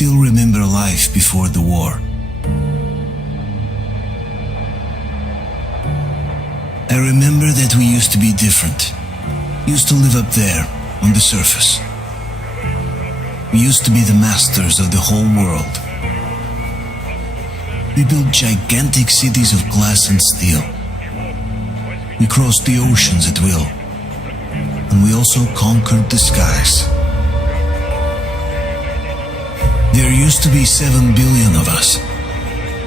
still remember life before the war. I remember that we used to be different. Used to live up there, on the surface. We used to be the masters of the whole world. We built gigantic cities of glass and steel. We crossed the oceans at will. And we also conquered the skies. There used to be 7 billion of us.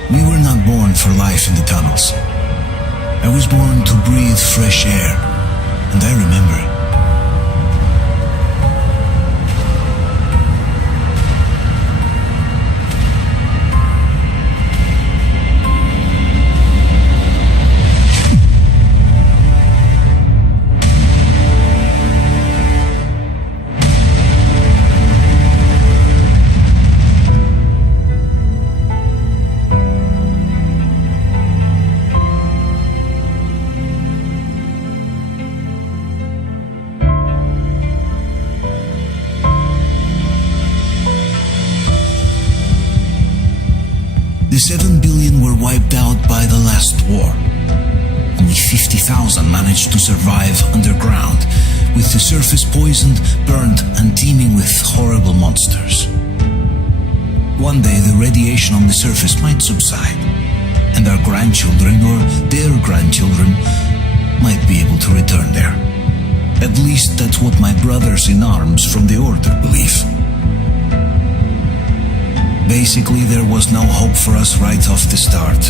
We were not born for life in the tunnels. I was born to breathe fresh air, and I remember it. The 7 billion were wiped out by the last war. Only 50,000 managed to survive underground, with the surface poisoned, burned, and teeming with horrible monsters. One day the radiation on the surface might subside, and our grandchildren or their grandchildren might be able to return there. At least that's what my brothers in arms from the Order believe. Basically, there was no hope for us right off the start.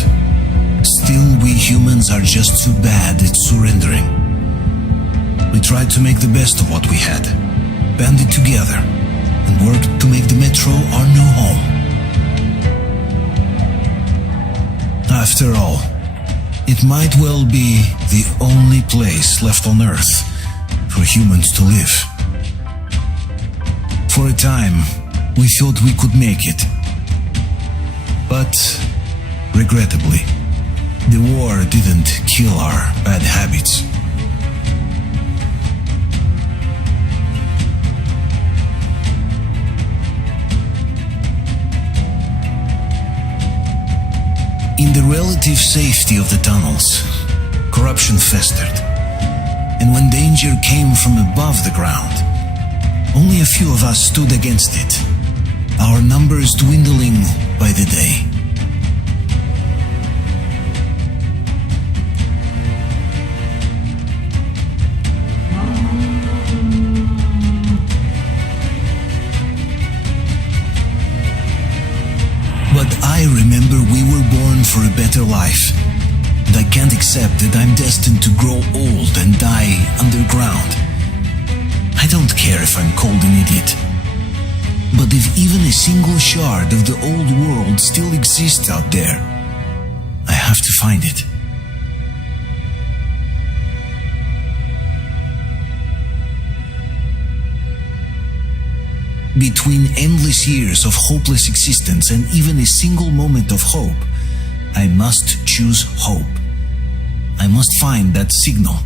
Still, we humans are just too bad at surrendering. We tried to make the best of what we had, banded together, and worked to make the Metro our new home. After all, it might well be the only place left on Earth for humans to live. For a time, we thought we could make it. But, regrettably, the war didn't kill our bad habits. In the relative safety of the tunnels, corruption festered. And when danger came from above the ground, only a few of us stood against it, our numbers dwindling by the day. But I remember we were born for a better life, and I can't accept that I'm destined to grow old and die underground. I don't care if I'm called an idiot. But if even a single shard of the old world still exists out there, I have to find it. Between endless years of hopeless existence and even a single moment of hope, I must choose hope. I must find that signal.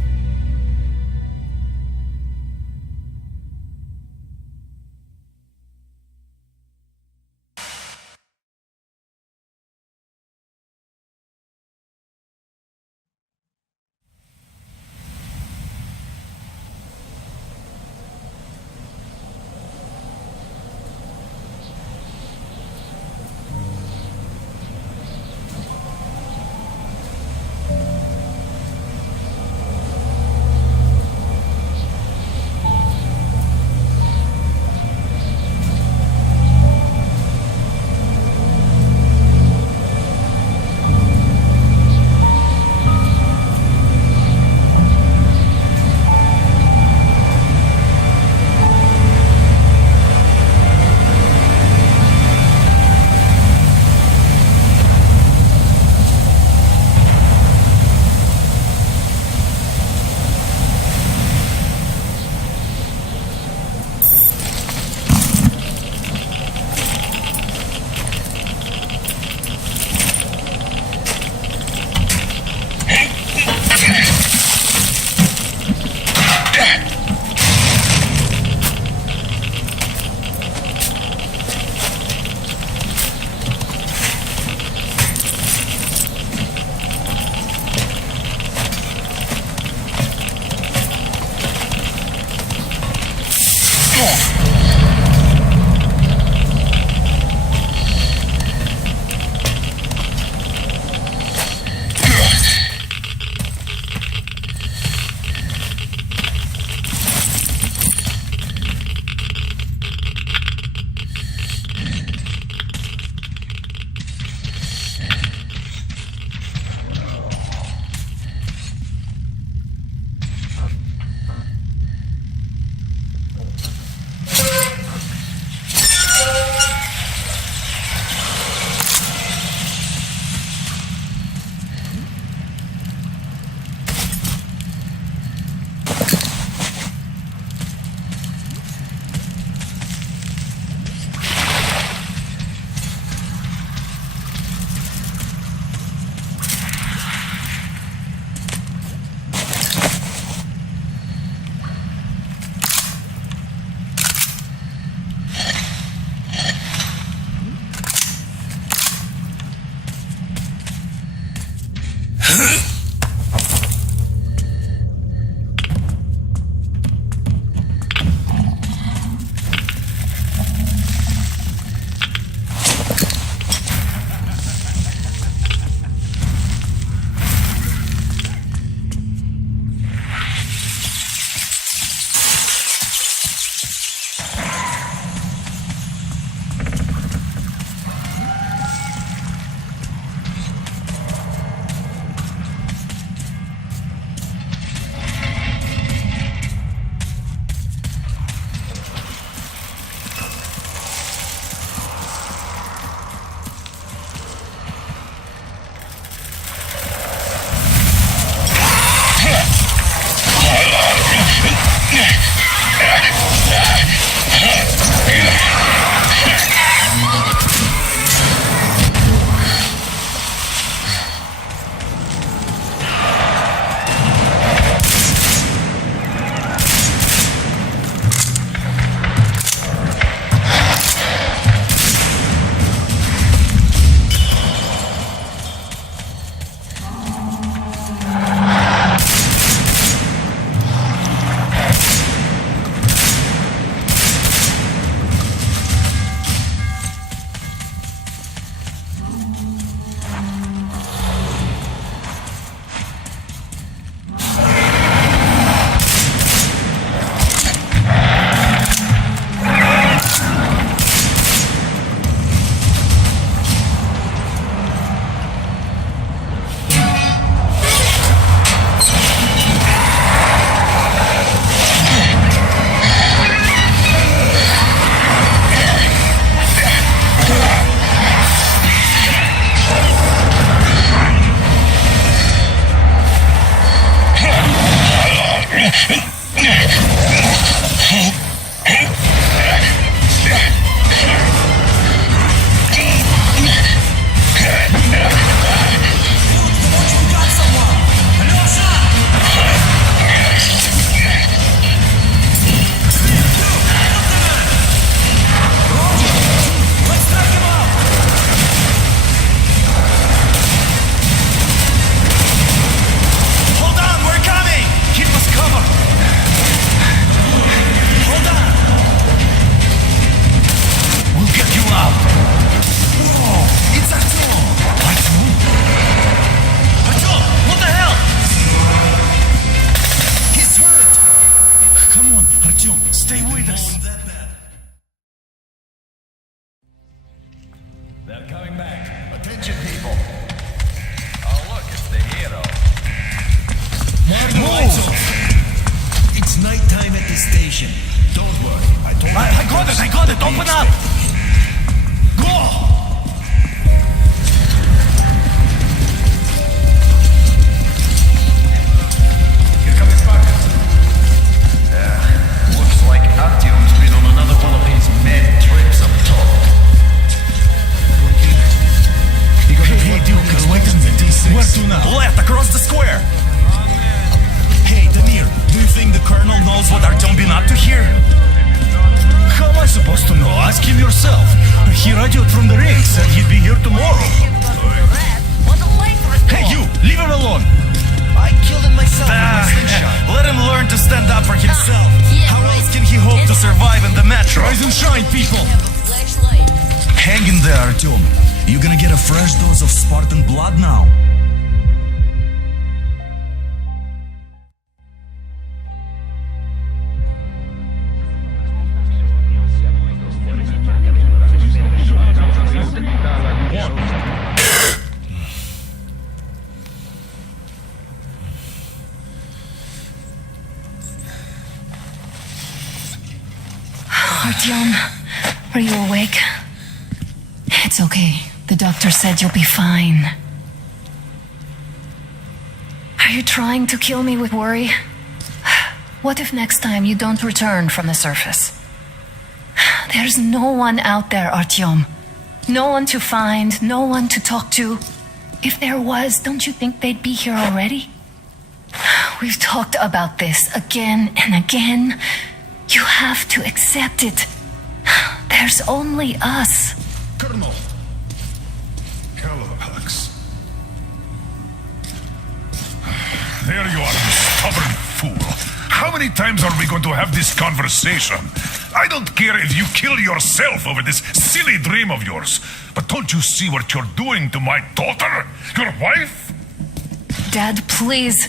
I got it! Open up! Go! Here come his pockets. Looks like Artyom's been on another one of these mad trips up top. Hey, Duke, wait a minute. Where to now? Left, across the square. Hey, Damir, do you think the Colonel knows what Artyom been up to here? How am I supposed to know? Ask him yourself. He radioed from the ring, said he'd be here tomorrow. Hey, you! Leave him alone! I killed him myself with my slingshot. Let him learn to stand up for himself. How else can he hope to survive in Rise and shine, people! Flashlight. Hang in there, Artyom. You're gonna get a fresh dose of Spartan blood now. Artyom, are you awake? It's okay. The doctor said you'll be fine. Are you trying to kill me with worry? What if next time you don't return from the surface? There's no one out there, Artyom. No one to find, no one to talk to. If there was, don't you think they'd be here already? We've talked about this again and again. You have to accept it. There's only us. Colonel. Hello, Alex. There you are, you stubborn fool. How many times are we going to have this conversation? I don't care if you kill yourself over this silly dream of yours, but don't you see what you're doing to my daughter? Your wife? Dad, please.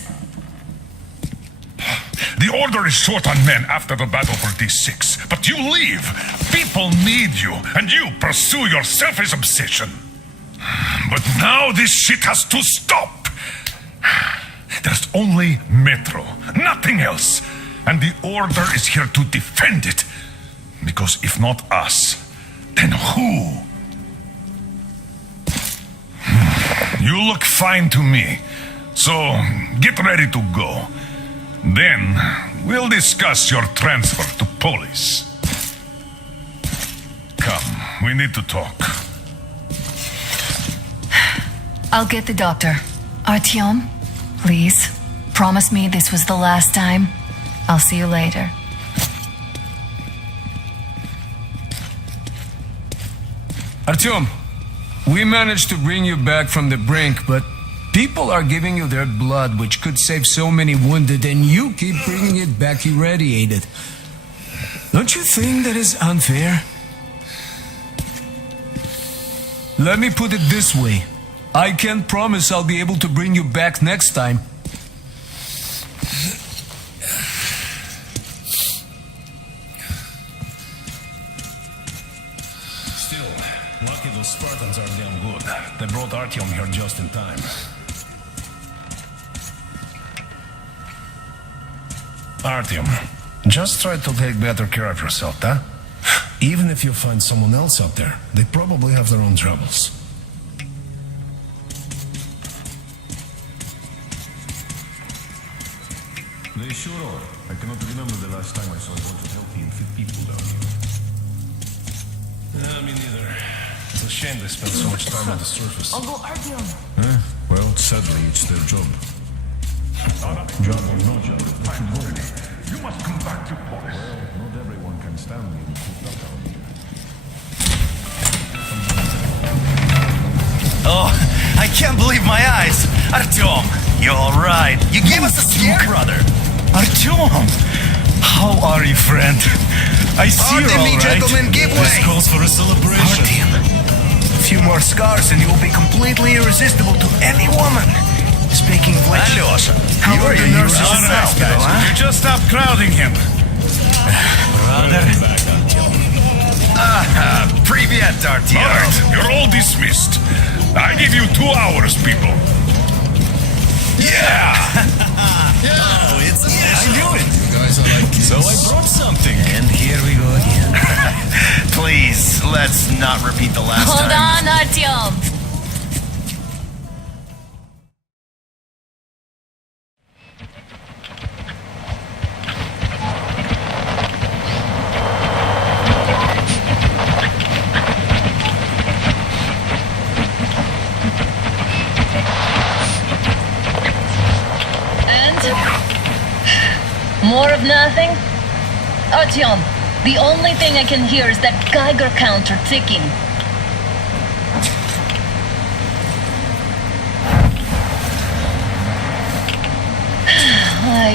The order is short on men after the battle for D6, but you leave. People need you, and you pursue your selfish obsession. But now this shit has to stop. There's only Metro, nothing else. And the order is here to defend it. Because if not us, then who? You look fine to me. So get ready to go. Then we'll discuss your transfer to police. Come, we need to talk. I'll get the doctor. Artyom, please, promise me this was the last time. I'll see you later. Artyom, we managed to bring you back from the brink, but people are giving you their blood, which could save so many wounded, and you keep bringing it back irradiated. Don't you think that is unfair? Let me put it this way. I can't promise I'll be able to bring you back next time. Still, lucky those Spartans are damn good. They brought Artyom here just in time. Artyom, just try to take better care of yourself, huh? Even if you find someone else out there, they probably have their own troubles. They sure are. I cannot remember the last time I saw a bunch of healthy and fit people down here. Me neither. It's a shame they spend so much time on the surface. Uncle Artyom. Well, sadly, it's their job. Job or no job, they should go. You must come back to police. Well, not everyone can stand being cooped up down here. Oh, I can't believe my eyes! Artyom, you're alright. You gave us a scare, brother. Artyom, how are you, friend? I see you're alright. Gentlemen, give way. This calls for a celebration. Artyom, a few more scars and you will be completely irresistible to any woman. Speaking of which, Alyosha, how are the nurses in the nice, hospital, guys. huh? You just stop crowding him. Brother. Привет, Artyom. Alright, you're all dismissed. I give you 2 hours, people. Yeah! Oh, it's official. I knew it. You guys are like kids. So I brought something. And here we go again. Please, let's not repeat the last Hold time. on, Artyom. More of nothing? Artyom, the only thing I can hear is that Geiger counter ticking.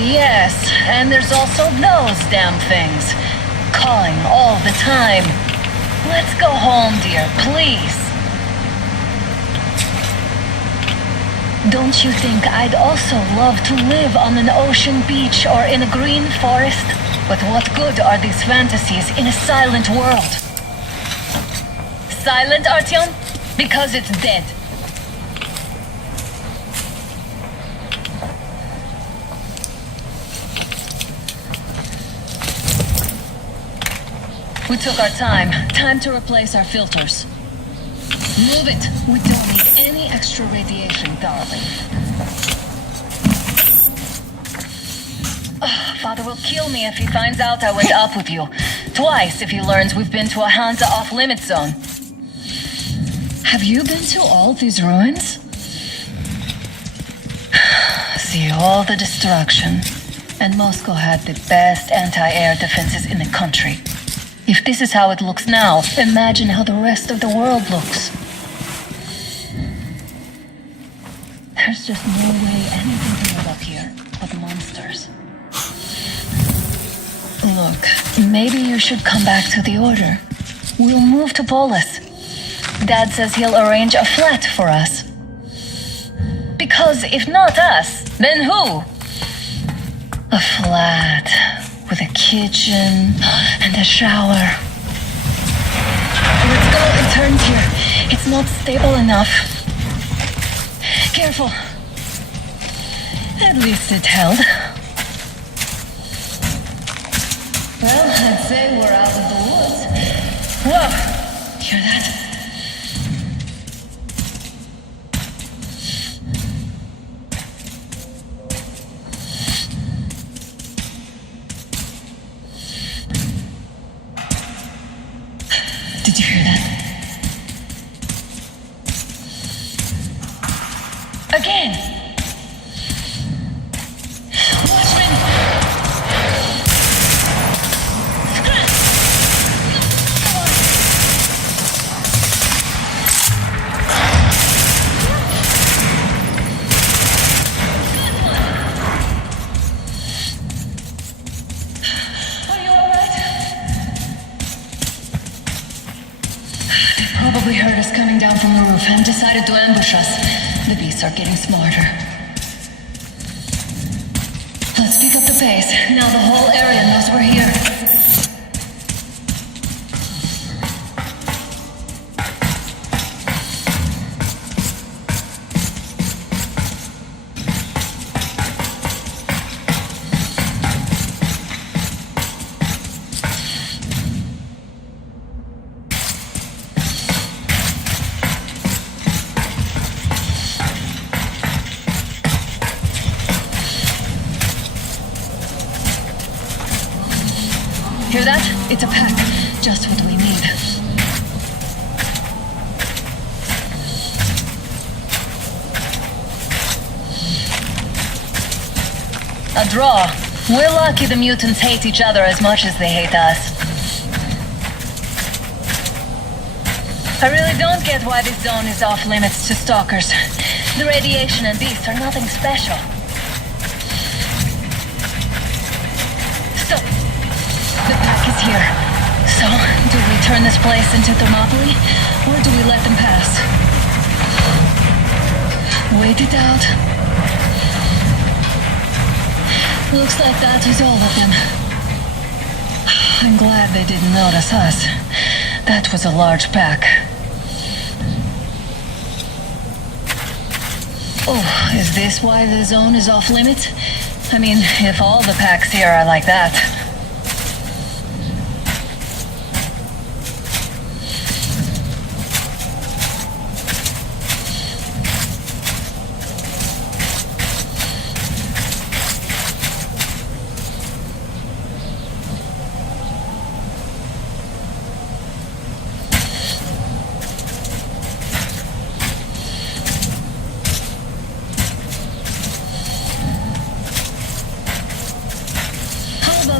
Yes, and there's also those damn things. calling all the time. Let's go home, dear, please. Don't you think I'd also love to live on an ocean beach or in a green forest? But what good are these fantasies in a silent world? Silent, Artyom? Because it's dead. We took our time. Time to replace our filters. Move it. We don't need any extra radiation, darling. Father will kill me if he finds out I went up with you. Twice if he learns we've been to a Hansa off-limit zone. Have you been to all these ruins? See all the destruction. And Moscow had the best anti-air defenses in the country. If this is how it looks now, imagine how the rest of the world looks. There's just no way anything can live up here but monsters. Look, maybe you should come back to the Order. We'll move to Polis. Dad says he'll arrange a flat for us. Because if not us, then who? A flat with a kitchen and a shower. Let's go, it turns here. It's not stable enough. Careful. At least it held. Well, I'd say we're out of the woods. Whoa! Hear that? Did you hear that? Again! Probably heard us coming down from the roof and decided to ambush us. The beasts are getting smarter. Let's pick up the pace. Now the whole area knows we're here. Hear that? It's a pack. Just what we need. A draw. We're lucky the mutants hate each other as much as they hate us. I really don't get why this zone is off limits to stalkers. The radiation and beasts are nothing special. So, the pack is here. So, do we turn this place into Thermopylae, or do we let them pass? Wait it out. Looks like that is all of them. I'm glad they didn't notice us. That was a large pack. Oh, is this why the zone is off limits? I mean, if all the packs here are like that.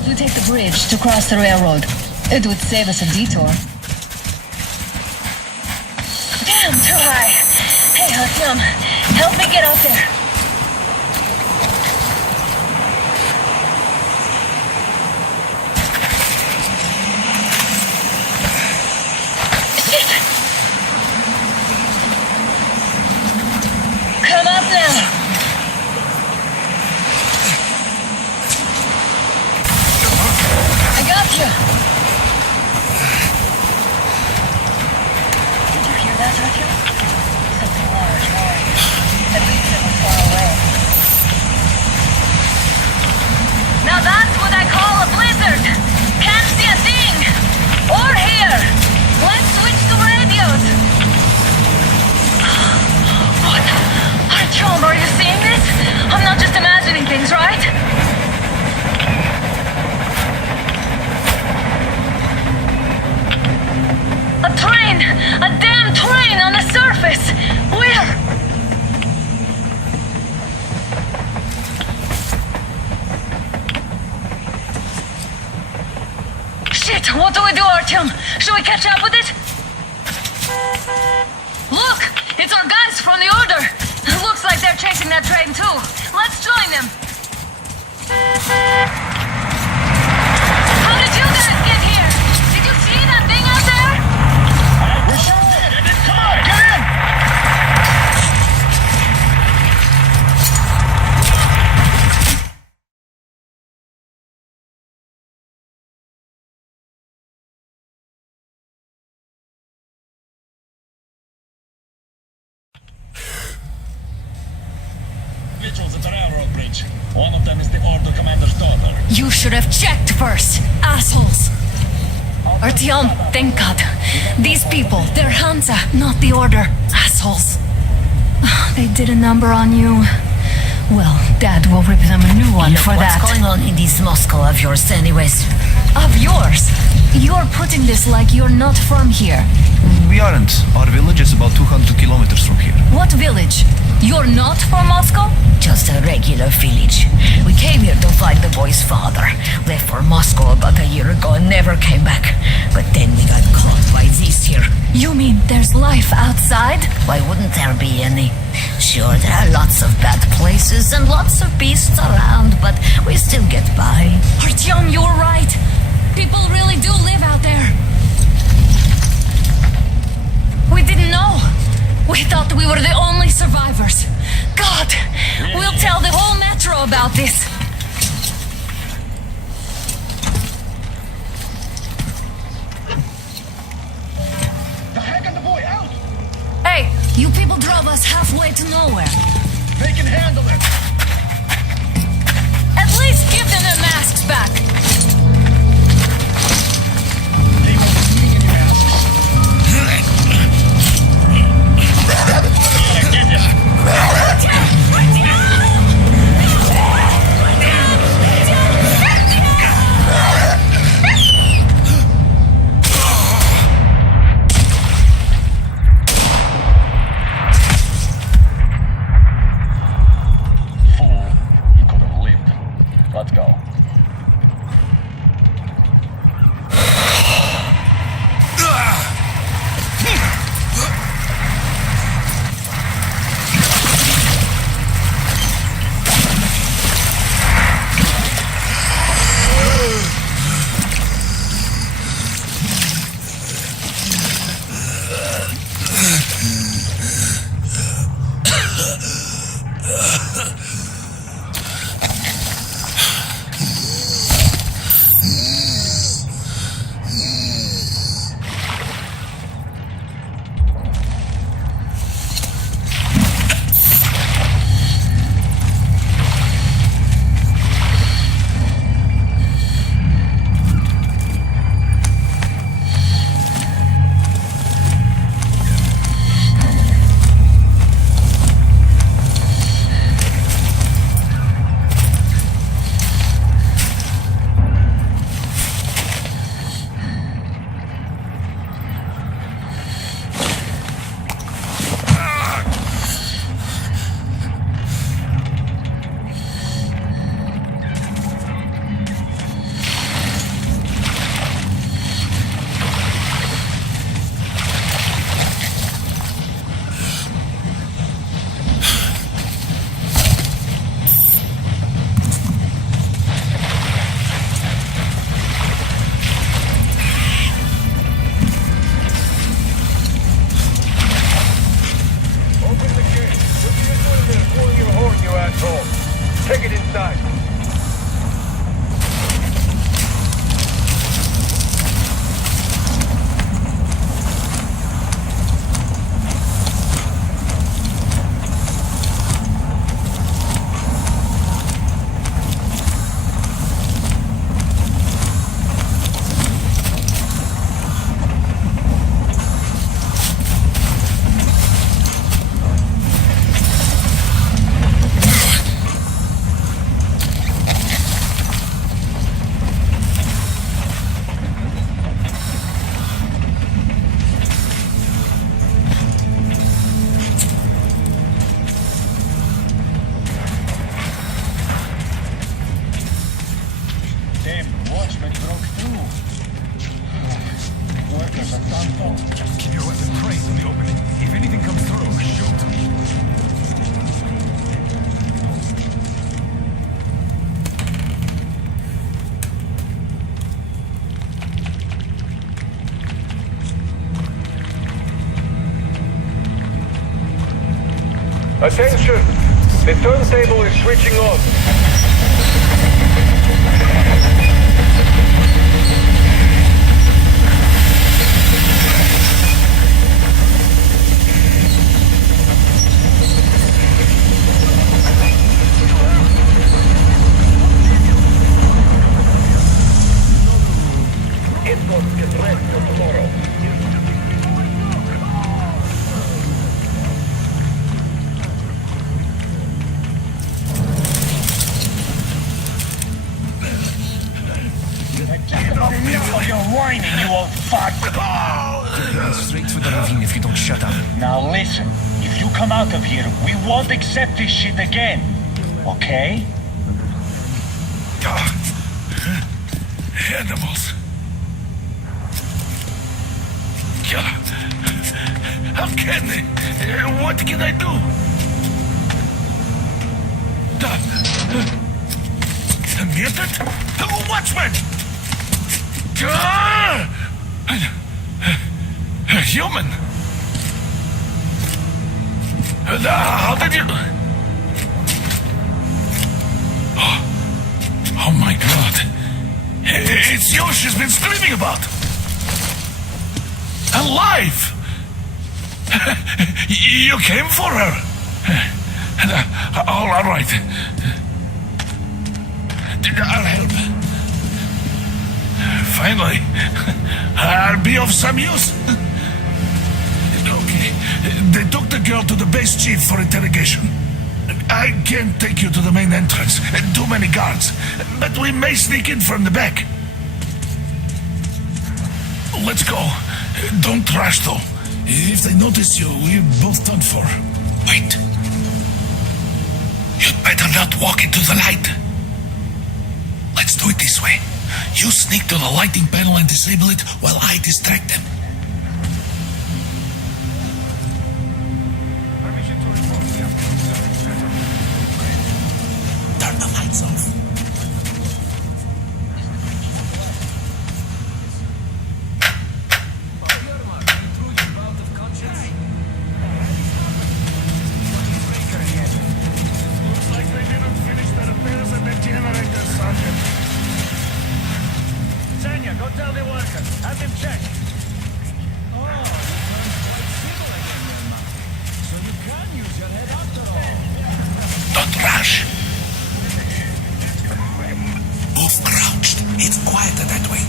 We take the bridge to cross the railroad. It would save us a detour. Damn, too high. Hey, Artyom, help me get out there. it. What do we do, Artyom? Should we catch up with it? Look! It's our guys from the Order! Looks like they're chasing that train too. Let's join them. How did you guys get here? Did you see that thing out there? We sure did. Come on, get in! Individuals at the railroad bridge. One of them is the Order commander's daughter. You should have checked first, assholes. Artyom, thank God. These people, they're Hansa, not the Order. Assholes. They did a number on you. Well, Dad will rip them a new one for that. What's going on in this Moscow of yours anyways? Of yours? You're putting this like you're not from here. We aren't. Our village is about 200 kilometers from here. What village? You're not from Moscow? Just a regular village. We came here to find the boy's father. Left for Moscow about a year ago and never came back. But then we got caught by this here. You mean there's life outside? Why wouldn't there be any? Sure, there are lots of bad places and lots of beasts around, but we still get by. Artyom, you're right. People really do live out there. We didn't know. We thought we were the only survivors. God, we'll tell the whole metro about this. The heck and the boy out! Hey, you people drove us halfway to nowhere. They can handle it! At least give them their masks back. They won't be needing any masks. Get it! Fool, he could have lived. Let's go. Attention! The turntable is switching on. Straight to the ravine if you don't shut up. Now listen, if you come out of here, we won't accept this shit again. Okay? Animals. How can they? What can I do? Get it? Watchman! Human! How did you... Oh my God. It's you she's been screaming about. Alive! You came for her. All right. I'll help. Finally, I'll be of some use. Okay, they took the girl to the base chief for interrogation. I can't take you to the main entrance. Too many guards. But we may sneak in from the back. Let's go. Don't rush, though. If they notice you, we're both done for. Wait. You'd better not walk into the light. Let's do it this way. You sneak to the lighting panel and disable it while I distract them. Turn the lights off. Looks like they didn't finish the repairs at the generator, Sergeant. Senya, go tell the workers. Have them check. Oh, you turned quite civil again, then, man. So you can use your head after all. Don't rush. Move crouched. It's quieter that way.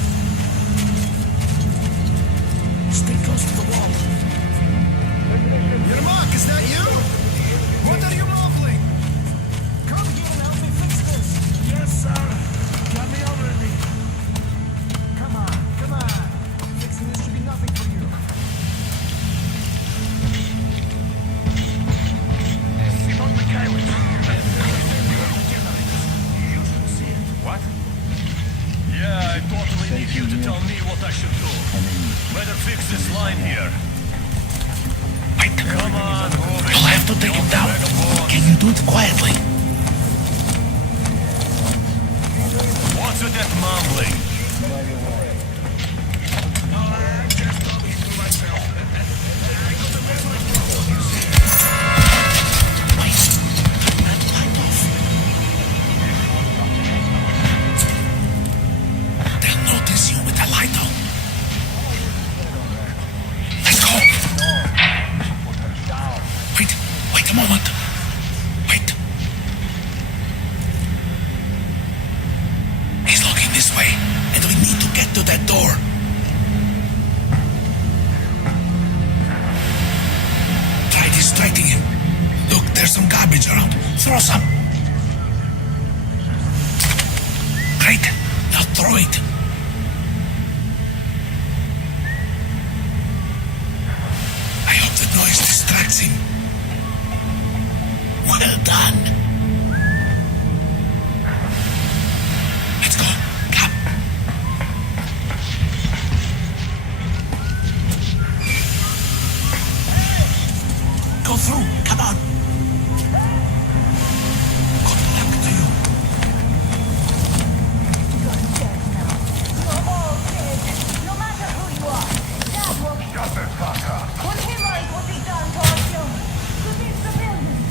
Stay close to the wall. Yermak, is that you? What are you muffling? Come here and help me fix this. Yes, sir. Got me already. Come on. Fixing this should be nothing for you. What? Yeah, I totally need you to tell me what I should do. Better fix this line here. Wait. Come on, move it. You'll have to take him down. Can you do it quietly? What's with that mumbling? They'll notice you with the light on. Let's go. Wait a moment. Wait. He's looking this way, and we need to get to that door. Try distracting him. Look, there's some garbage around. Throw some. Great. Now throw it. I hope the noise distracts him. Well done. Let's go. Come. Go through. Come on. Good luck to you. You're all dead. No matter who you are. That will Shut the fuck up. When he lies what he done to our children, to these civilians,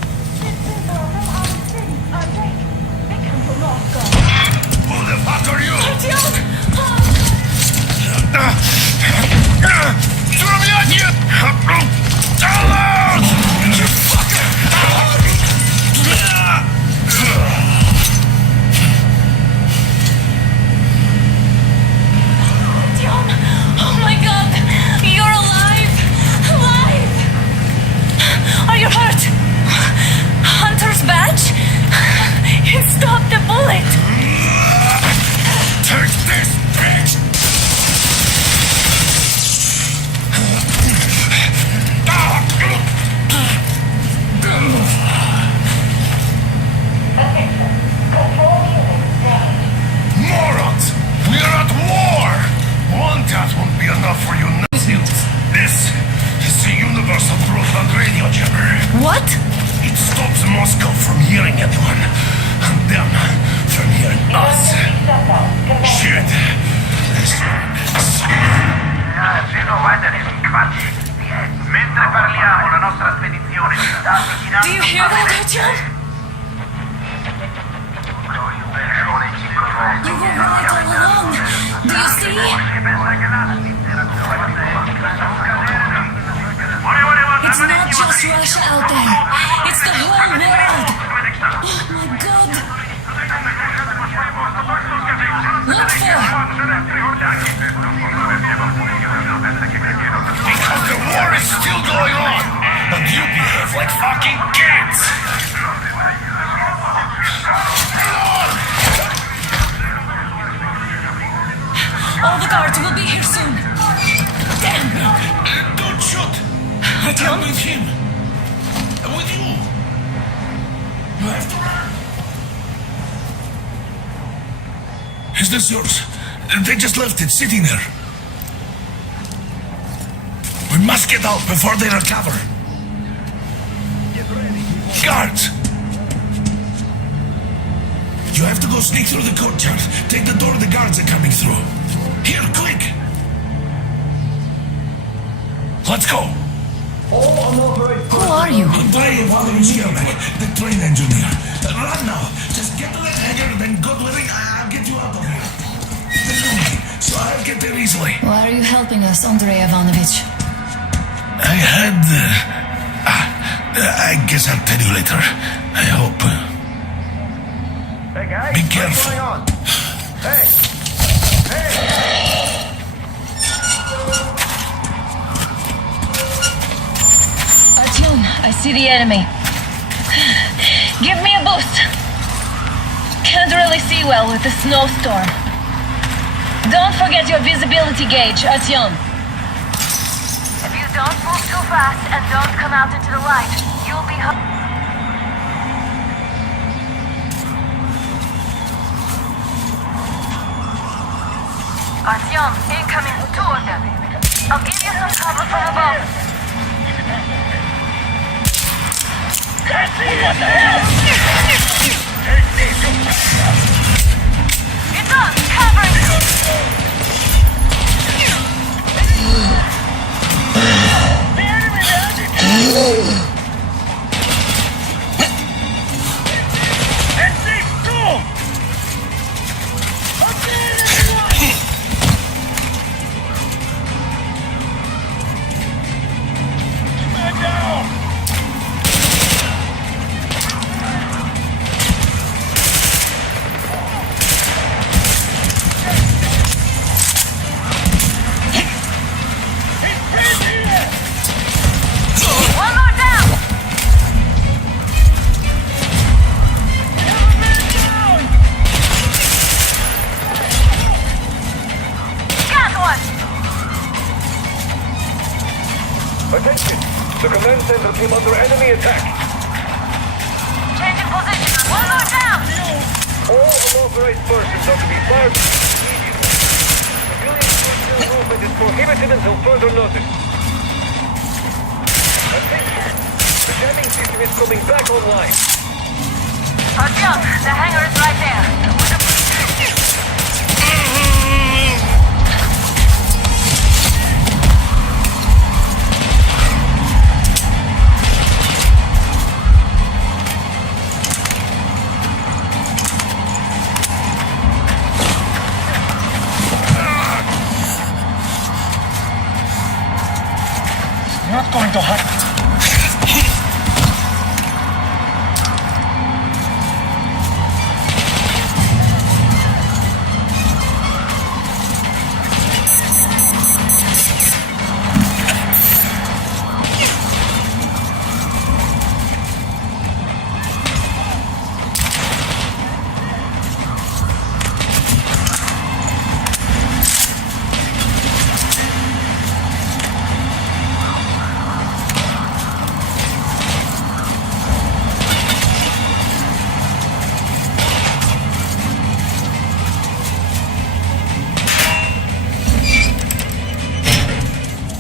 with him. With you. You have to run. Is this yours? They just left it sitting there. We must get out before they recover. Get ready. Guards! You have to go sneak through the courtyard. Take the door the guards are coming through. Here, quick! Let's go! Who are you? Andrei Ivanovich Yermak, the train engineer. Run now! Just get to that hangar, then God willing, I'll get you out of here. They know me, so I'll get there easily. Why are you helping us, Andrei Ivanovich? I had... I guess I'll tell you later. I hope. Hey guys, Be what's careful. going on? Hey! Hey! Artyom, I see the enemy. Give me a boost. Can't really see well with the snowstorm. Don't forget your visibility gauge, Artyom. If you don't move too fast and don't come out into the light, you'll be Artyom, incoming, 2 of them. I'll give you some cover from above. Can't see what the hell! Take these, you It's on, covering you. The enemy has it! And these two! Okay, everyone! Man down! One more down. Got one. Attention! The command center came under enemy attack. Changing position. One more down. All unauthorized persons are to be fired immediately. Civilian personnel movement is prohibited until further notice. Attention! The jamming system is coming back online. Artyom, the hangar is right there. With a Not going to happen.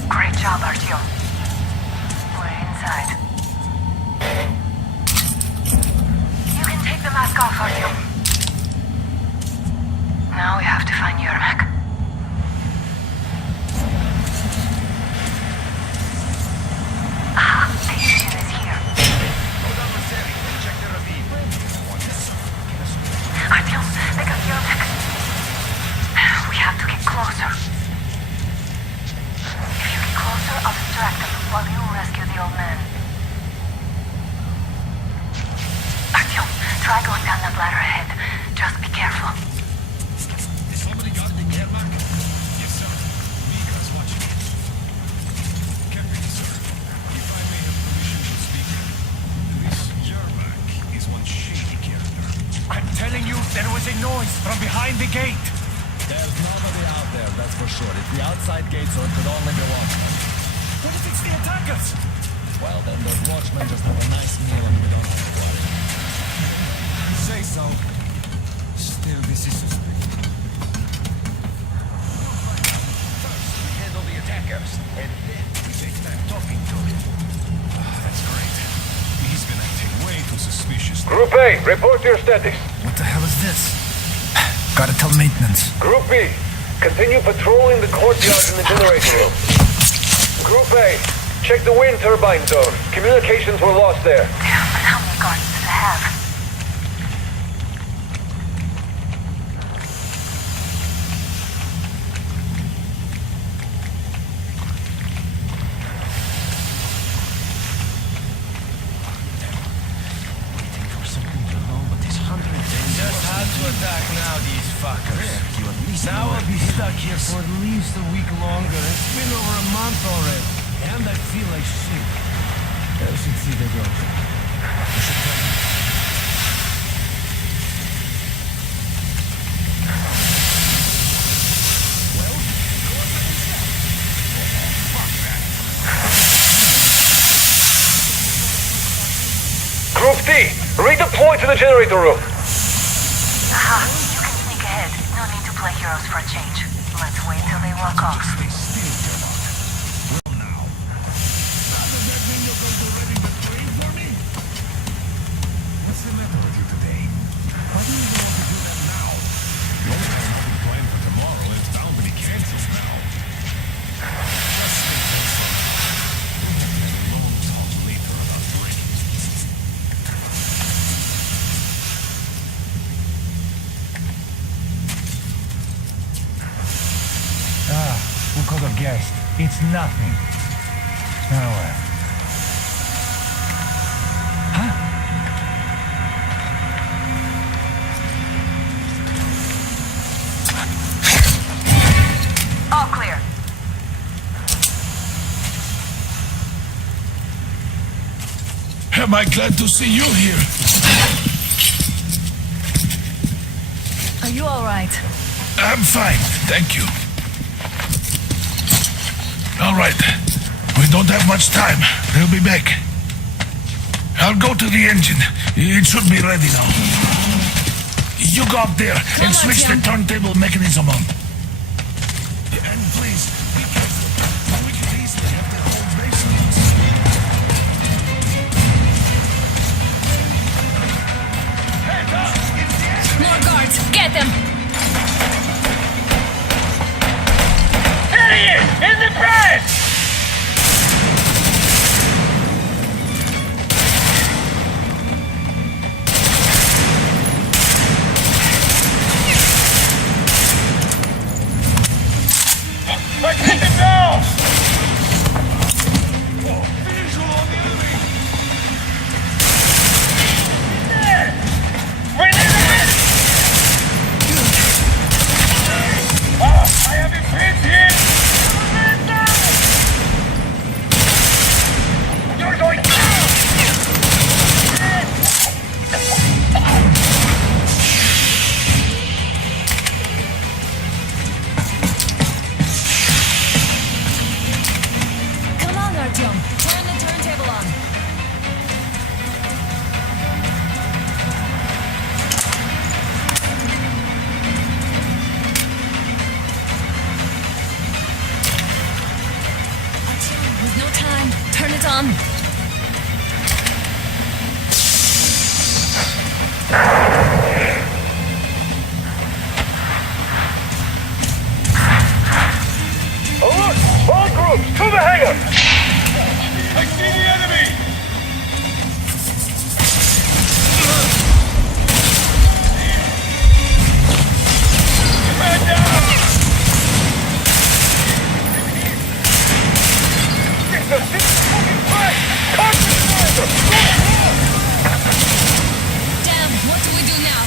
Great job, Artyom. We're inside. You can take the mask off, Artyom. Now we have to find Yermak. The engine is here. Artyom, they got Yermak. We have to get closer. If you get closer, I'll distract them while you rescue the old man. Artyom, try going down that ladder ahead. Just be careful. Somebody got the Yermak? Yes, sir. Mika's watching it. Captain, sir, if I may have permission to speak, this Yermak is one shady character. I'm telling you, there was a noise from behind the gate. There's nobody out there, that's for sure. If the outside gates are, it could only be one. What if it's the attackers? Well, then those watchmen just have a nice meal and we don't have to worry. You say so. Still, this is suspicious. First, we handle the attackers, and then we take time talking to him. That's great. He's been acting way too suspicious. Group A, report your status. What the hell is this? Gotta tell maintenance. Group B, continue patrolling the courtyard in the generator room. Group A, check the wind turbine zone. Communications were lost there. Damn, but how many guards does it have? Waiting for something to know, but this 110 just had to attack now, these fuckers. You at least now I'll be stuck here for at least a week longer. It's been over a month already, and I feel like shit. I should see the girlfriend. I should tell her. Group D, redeploy to the generator room. Aha, you can sneak ahead. No need to play heroes for a change. Let's wait till they walk off. Stay still, Gerard. Well, now. Doesn't that mean you're going to ready the train for me? What's the matter with you today? Why do you even want to do that now? The only time I'll be planned for tomorrow is bound to be canceled now. Just stay tense. We have to have a long talk later about drinking. Who could have guessed? It's nothing. Oh well. All clear. Am I glad to see you here? Are you all right? I'm fine, thank you. All right, we don't have much time. They'll be back. I'll go to the engine. It should be ready now. You go up there and switch the turntable mechanism on. And please, be careful. We can easily have the whole basement. More guards! Get them! In the press! Let's hit them down! Visual on the enemy! There! Right in the head! I have him pinned here! You're going down! Come on, Artyom. Turn the turntable on. Artyom, with no time. Turn it on. Alert! All groups, to the hangar! I see the enemy! Man down! It's a fucking fight! Concentrate! Damn, what do we do now?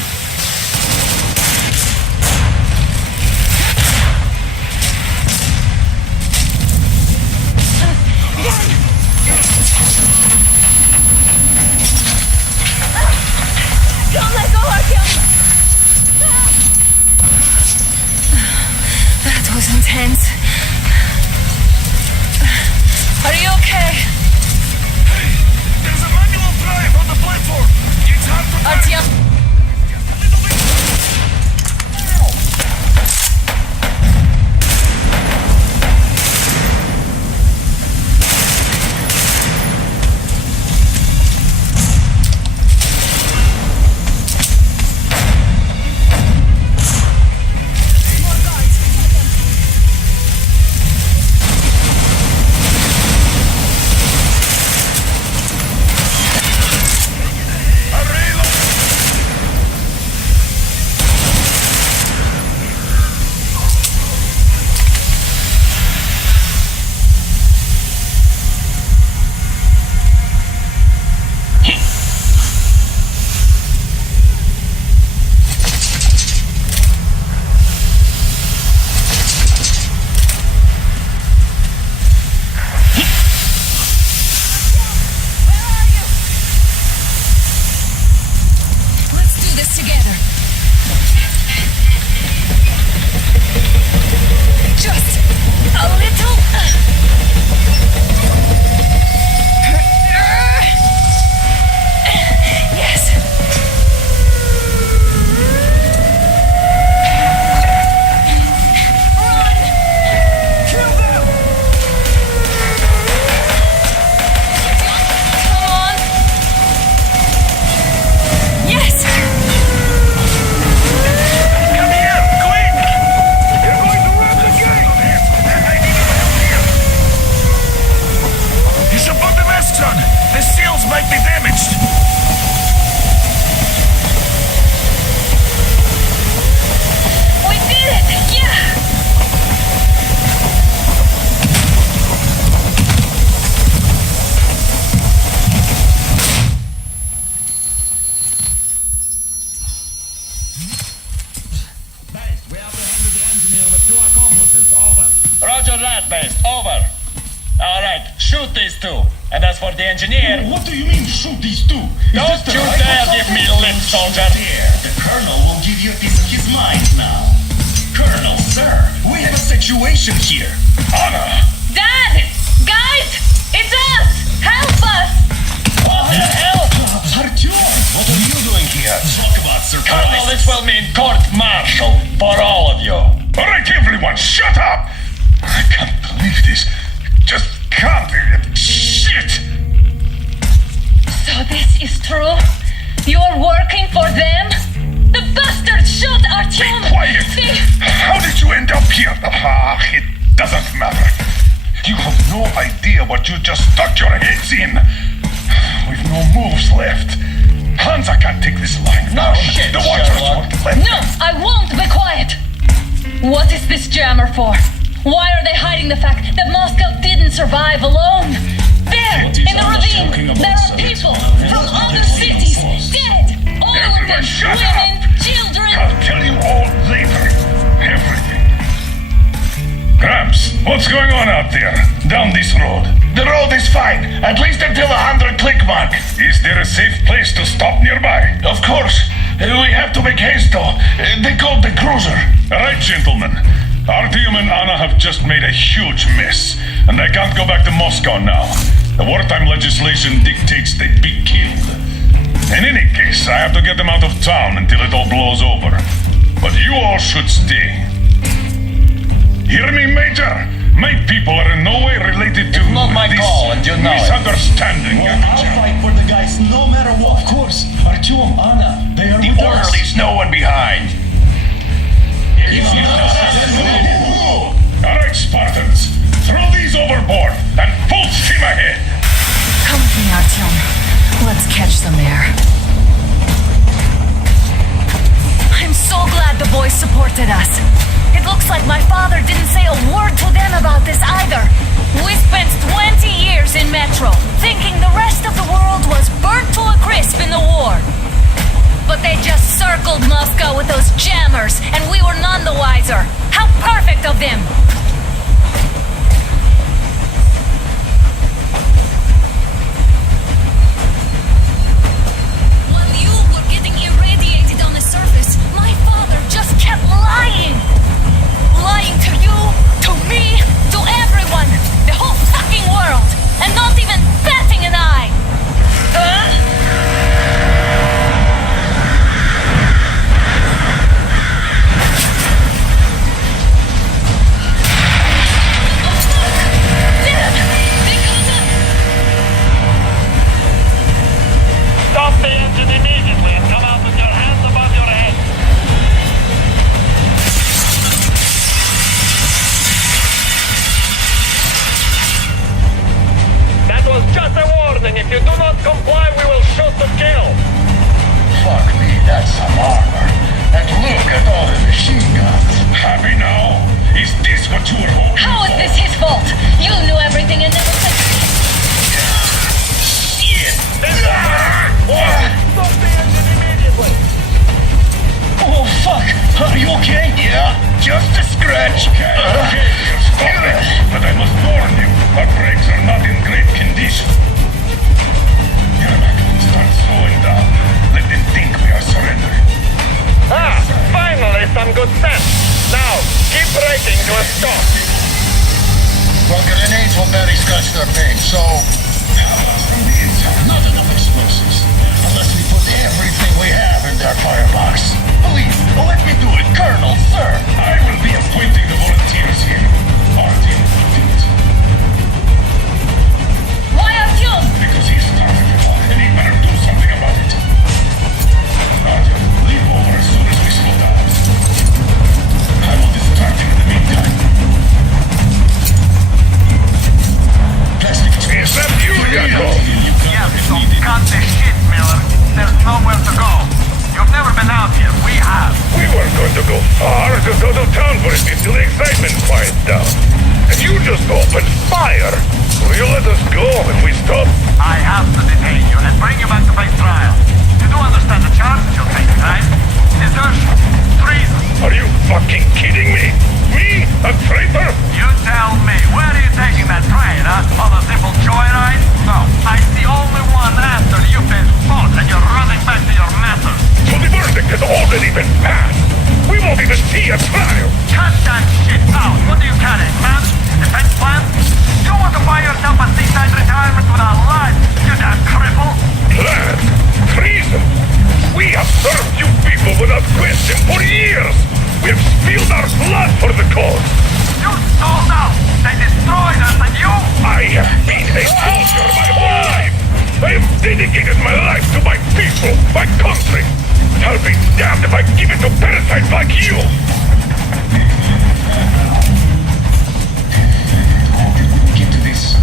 Don't let go, Artyom! That was intense. Are you okay? two. And as for the engineer... What do you mean, shoot these two? Don't you dare give me lip, soldier! The Colonel will give you a piece of his mind now. Colonel, sir, we have a situation here. Anna! Dad! Guys! It's us! Help us! What the hell? Artyom, what are you doing here? Talk about Colonel, surprise. this will mean court-martial for all of you. All right, everyone, shut up! I can't believe this. Just can't. Shit! So this is true? You're working for them? The bastards shot Artyom! Be quiet! How did you end up here? It doesn't matter. You have no idea what you just stuck your heads in. We've no moves left. Hansa can't take this line No down. shit, The Watchers Sherlock. won't let No, I won't be quiet! What is this jammer for? Why are they hiding the fact that Moscow didn't survive alone? There, in the ravine, there are people from other cities, dead! All of them, Everyone shut women, up. children! I'll tell you all later. Everything. Gramps, what's going on out there? Down this road? The road is fine, at least until the 100-click mark. Is there a safe place to stop nearby? Of course. We have to make haste, though. They called the cruiser. All right, gentlemen. Artyom and Anna have just made a huge mess, and they can't go back to Moscow now. The wartime legislation dictates they be killed. In any case, I have to get them out of town until it all blows over. But you all should stay. Hear me, Major? My people are in no way related to not my this call, and you know it. misunderstanding. I'll fight for the guys no matter what. Of course. Artyom, Anna, they are The with order us. leaves no one behind. All right, Spartans, throw these overboard and full steam ahead. Come with me, Artyom. Let's catch them there. I'm so glad the boys supported us. It looks like my father didn't say a word to them about this either. We spent 20 years in Metro, thinking the rest of the world was burnt to a crisp in the war. But they just circled Moscow with those jammers, and we were none the wiser. How perfect of them! While you were getting irradiated on the surface, my father just kept lying. Lying to you, to me, to everyone, the whole fucking world, and not even batting an eye. Stop the engine immediately and come out with your hands above your head. That was just a warning. If you do not comply, we will shoot to kill. Fuck me, that's some armor. And look at all the machine guns. Happy now? Is this what you were hoping How is for? this his fault? You knew everything and never said... Shit! Stop the engine immediately. Oh, fuck. Are you okay? Yeah, just a scratch. Okay, stop it. But I must warn you, our brakes are not in great condition. Yermak, start slowing down. Let them think we are surrendering. Ah, finally some good sense. Now, keep braking to a stop. Well, grenades will barely scratch their paint, so... How about from the inside? Not enough explosives. Unless we put everything we have in their firebox. Please, let me do it, Colonel, sir. I will be appointing the volunteers here. Artyom, do it. Why Artyom? Because he started it all, and he better do something about it. Artyom, leave over as soon as we slow down. I will distract him in the meantime. Plastic Is that you, Yakov? Yes, so cut the shit, Miller. There's nowhere to go. You've never been out here. We have. We weren't going to go far, just out of town for a bit till the excitement quiets down. And you just opened fire. Will you let us go if we stop? I have to detain you and bring you back to face trial. You do understand the charges you're taking, right? Desertion, treason. Are you fucking kidding me? Me? A traitor? You tell me, where are you taking that train, huh? On a simple joyride? yourself a seaside retirement with our life, you damn cripple! Plan? Treason? We have served you people without question for years! We have spilled our blood for the cause! You sold out! They destroyed us and you... I have been a soldier my whole life! I have dedicated my life to my people, my country! I'll be damned if I give it to parasites like you! Get to this.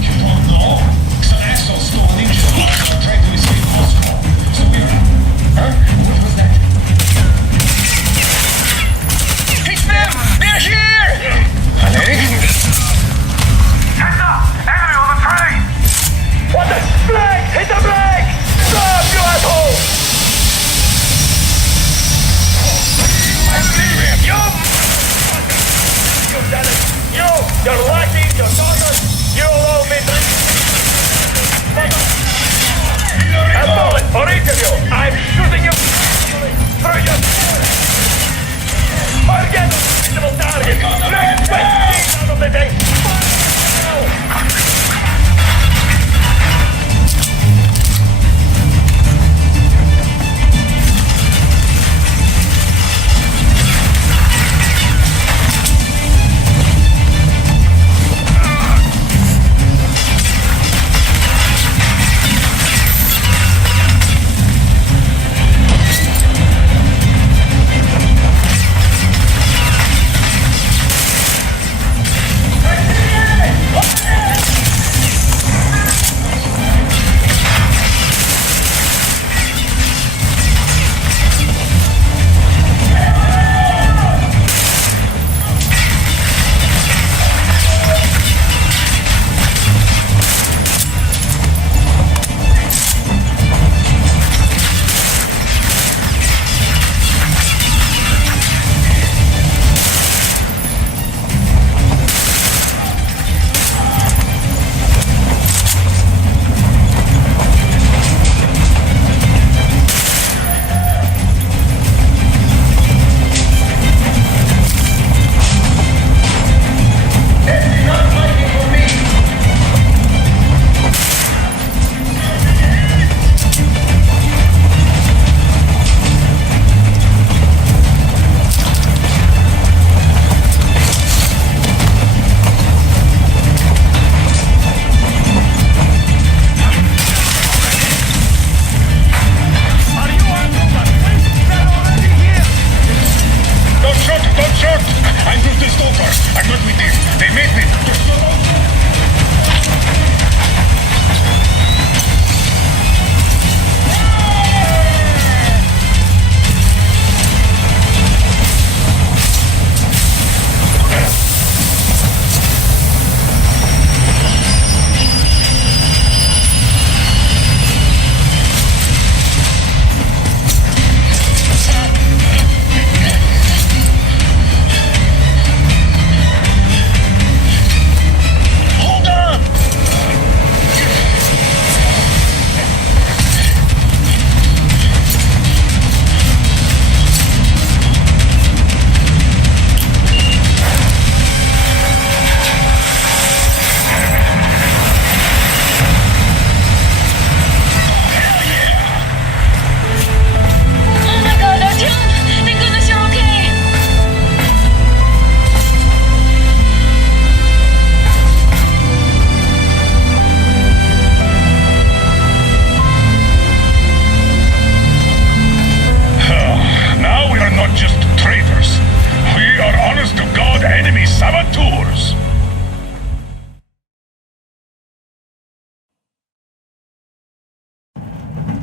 You don't know. Some asshole stole an engine and tried to escape Moscow. So we're... Huh? What was that? It's them! They're here! Heads up! Enemy on the train! What the... Flag! Hit the flag! Stop, you asshole! You done it! You! Your lackeys, your daughters! You allow me to... A bullet for each of you! I'm shooting you through your... Forget the target! Let's wait! Out of the thing!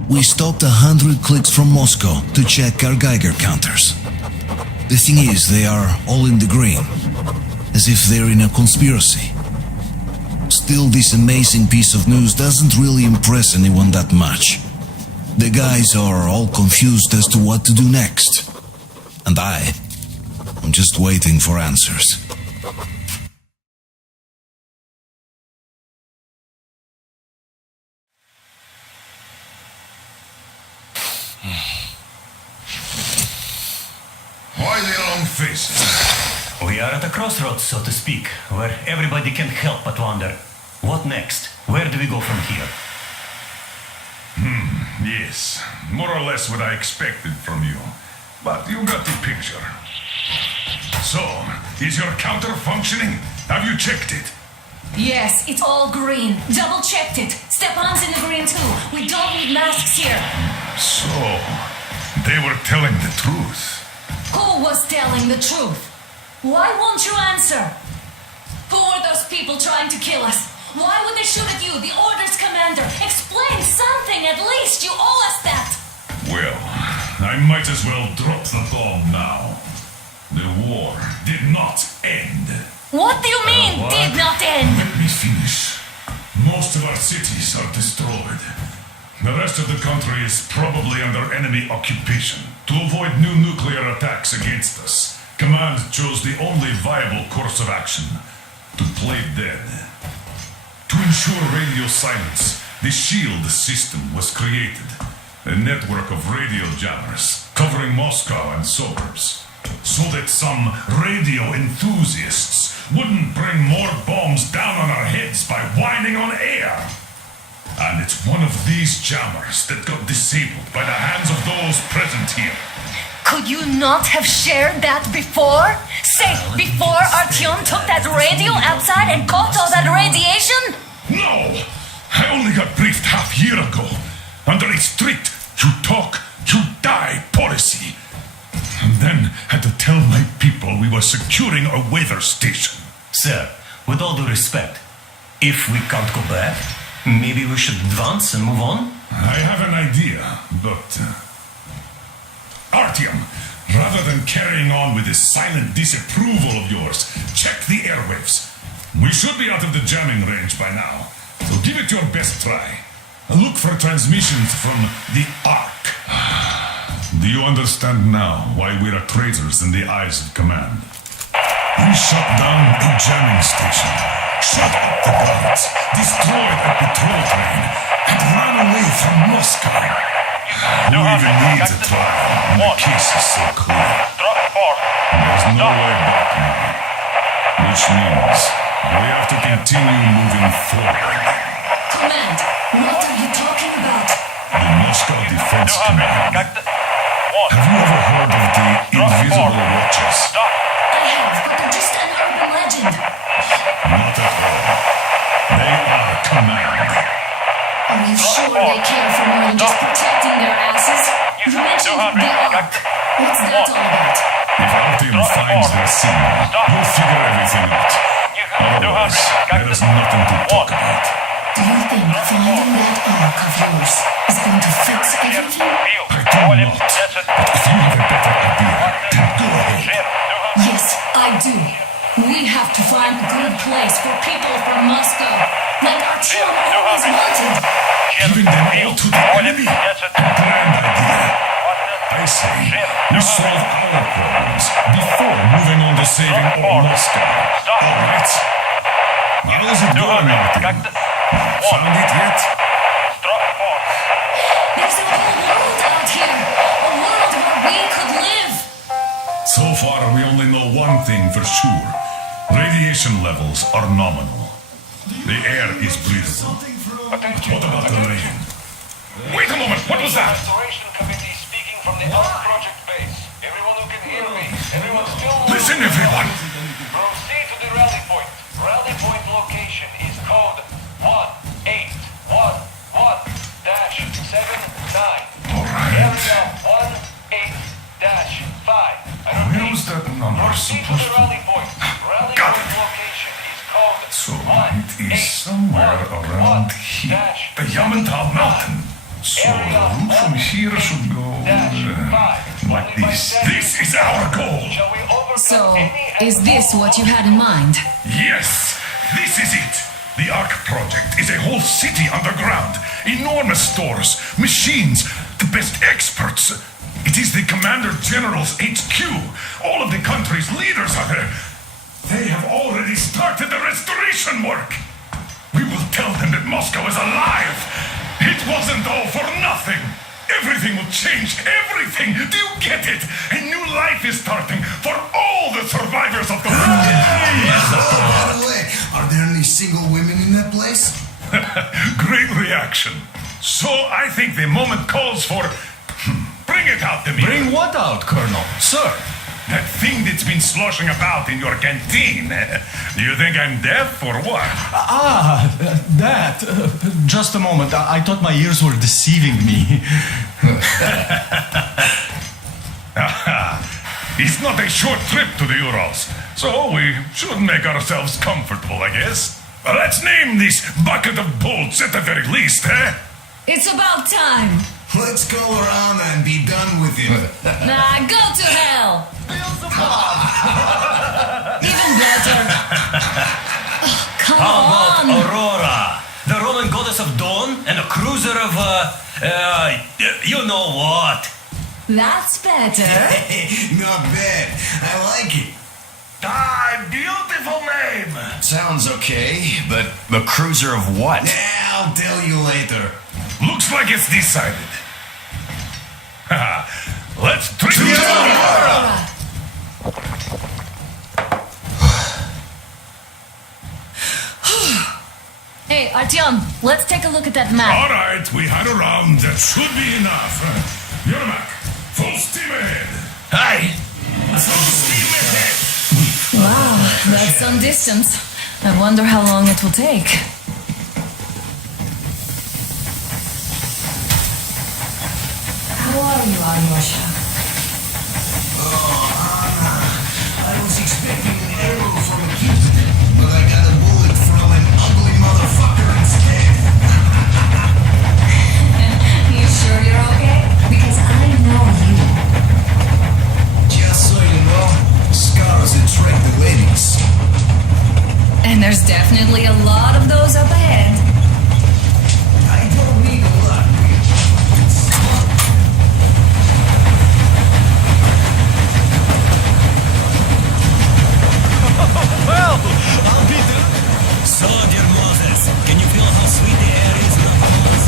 We stopped 100 clicks from Moscow to check our Geiger counters. The thing is, they are all in the green, as if they're in a conspiracy. Still, this amazing piece of news doesn't really impress anyone that much. The guys are all confused as to what to do next. And I'm just waiting for answers. Why the long face? We are at a crossroads, so to speak, where everybody can't help but wonder, what next? Where do we go from here? Yes, more or less what I expected from you. But you got the picture. So, is your counter functioning? Have you checked it? Yes, it's all green. Double checked it. Stepan's in the green too. We don't need masks here. So, they were telling the truth. Who was telling the truth? Why won't you answer? Who are those people trying to kill us? Why would they shoot at you, the Order's commander? Explain something, at least. You owe us that. Well, I might as well drop the bomb now. The war did not end. What do you mean, did not end? Let me finish. Most of our cities are destroyed. The rest of the country is probably under enemy occupation. To avoid new nuclear attacks against us, Command chose the only viable course of action: to play dead. To ensure radio silence, the SHIELD system was created. A network of radio jammers covering Moscow and suburbs, so that some radio enthusiasts wouldn't bring more bombs down on our heads by whining on air. And it's one of these jammers that got disabled by the hands of those present here. Could you not have shared that before? Say, before Artyom took that radio outside and caught all that radiation? No! I only got briefed half year ago, under a strict you talk, you die policy. And then had to tell my people we were securing a weather station. Sir, with all due respect, if we can't go back, maybe we should advance and move on? I have an idea, but... Artyom, rather than carrying on with this silent disapproval of yours, check the airwaves. We should be out of the jamming range by now, so give it your best try. Look for transmissions from the Ark. Do you understand now why we are traitors in the eyes of Command? We shut down a jamming station, shut up the guards, destroyed a patrol train, and ran away from Moscow. Who even needs a trial when the case is so clear? There's no way back now, which means we have to continue moving forward. Command, what are you talking about? The Moscow Defense Command. Have you ever heard of the Invisible Watches? I have, but they're just an urban legend. Not at all. They are Command. Are you sure they care for more than just protecting their asses? You mentioned the Ark. What's that all about? If Artyom finds their signal, you'll figure everything out. Otherwise, there is nothing to talk about. Do you think finding that Ark of yours is going to fix everything? I do not. But if you have a better idea, then go ahead. Yes, I do. We have to find a good place for people from Moscow, like Artyom always wanted. Giving them all to the enemy? A grand idea. I say, we solve our problems before moving on to saving all Moscow. All right? How is it going, Artyom? Found it yet? There's a whole world out here. A world where we could live. So far, we only know one thing for sure. Radiation levels are nominal. The air is breathable. But what about the rain? Wait a moment, what was that? Restoration committee speaking from the Ark project base. Everyone who can hear me. Everyone still... Listen, everyone! Proceed to the rally point. Rally point location is code 1811-79. Alright. Area 18-5. Where was that number Proceed to the supposed to... rally point. Rally Got point it. location is code So it is somewhere around here. The Yamantau Mountain. So the route from here should go like this. This is our goal. So, is this what you had in mind? Yes, this is it. The Ark project is a whole city underground. Enormous stores, machines, the best experts. It is the Commander General's HQ. All of the country's leaders are there. They have already started the restoration work. We will tell them that Moscow is alive. It wasn't all for nothing. Everything will change. Everything. Do you get it? A new life is starting for all the survivors of the war. By the way, are there any single women in that place? Great reaction. So I think the moment calls for... Bring it out, Demir. Bring what out, Colonel? Sir? That thing that's been sloshing about in your canteen. Do you think I'm deaf or what? That. Just a moment. I thought my ears were deceiving me. It's not a short trip to the Urals, so we should make ourselves comfortable, I guess. Let's name this bucket of bolts at the very least, eh? It's about time. Let's go around and be done with it. Nah, go to hell. Even better. Come How about on. Aurora, the Roman goddess of dawn, and a cruiser of, you know what? That's better. Not bad. I like it. Beautiful name. Sounds okay, But the cruiser of what? I'll tell you later. Looks like it's decided. Let's drink it up! Hey, Artyom, let's take a look at that map. All right, we had a round. That should be enough. Yermak, full steam ahead. Aye. Full steam ahead. Wow, that's some distance. I wonder how long it will take. How are you, Alyosha? I was expecting an arrow from a Cupid, but I got a bullet from an ugly motherfucker instead. You sure you're okay? Because I know you. Just so you know, scars attract the ladies. And there's definitely a lot of those up ahead. I don't need a lot, really. Well, I'll be there. So, dear Moses, can you feel how sweet the air is in Mars?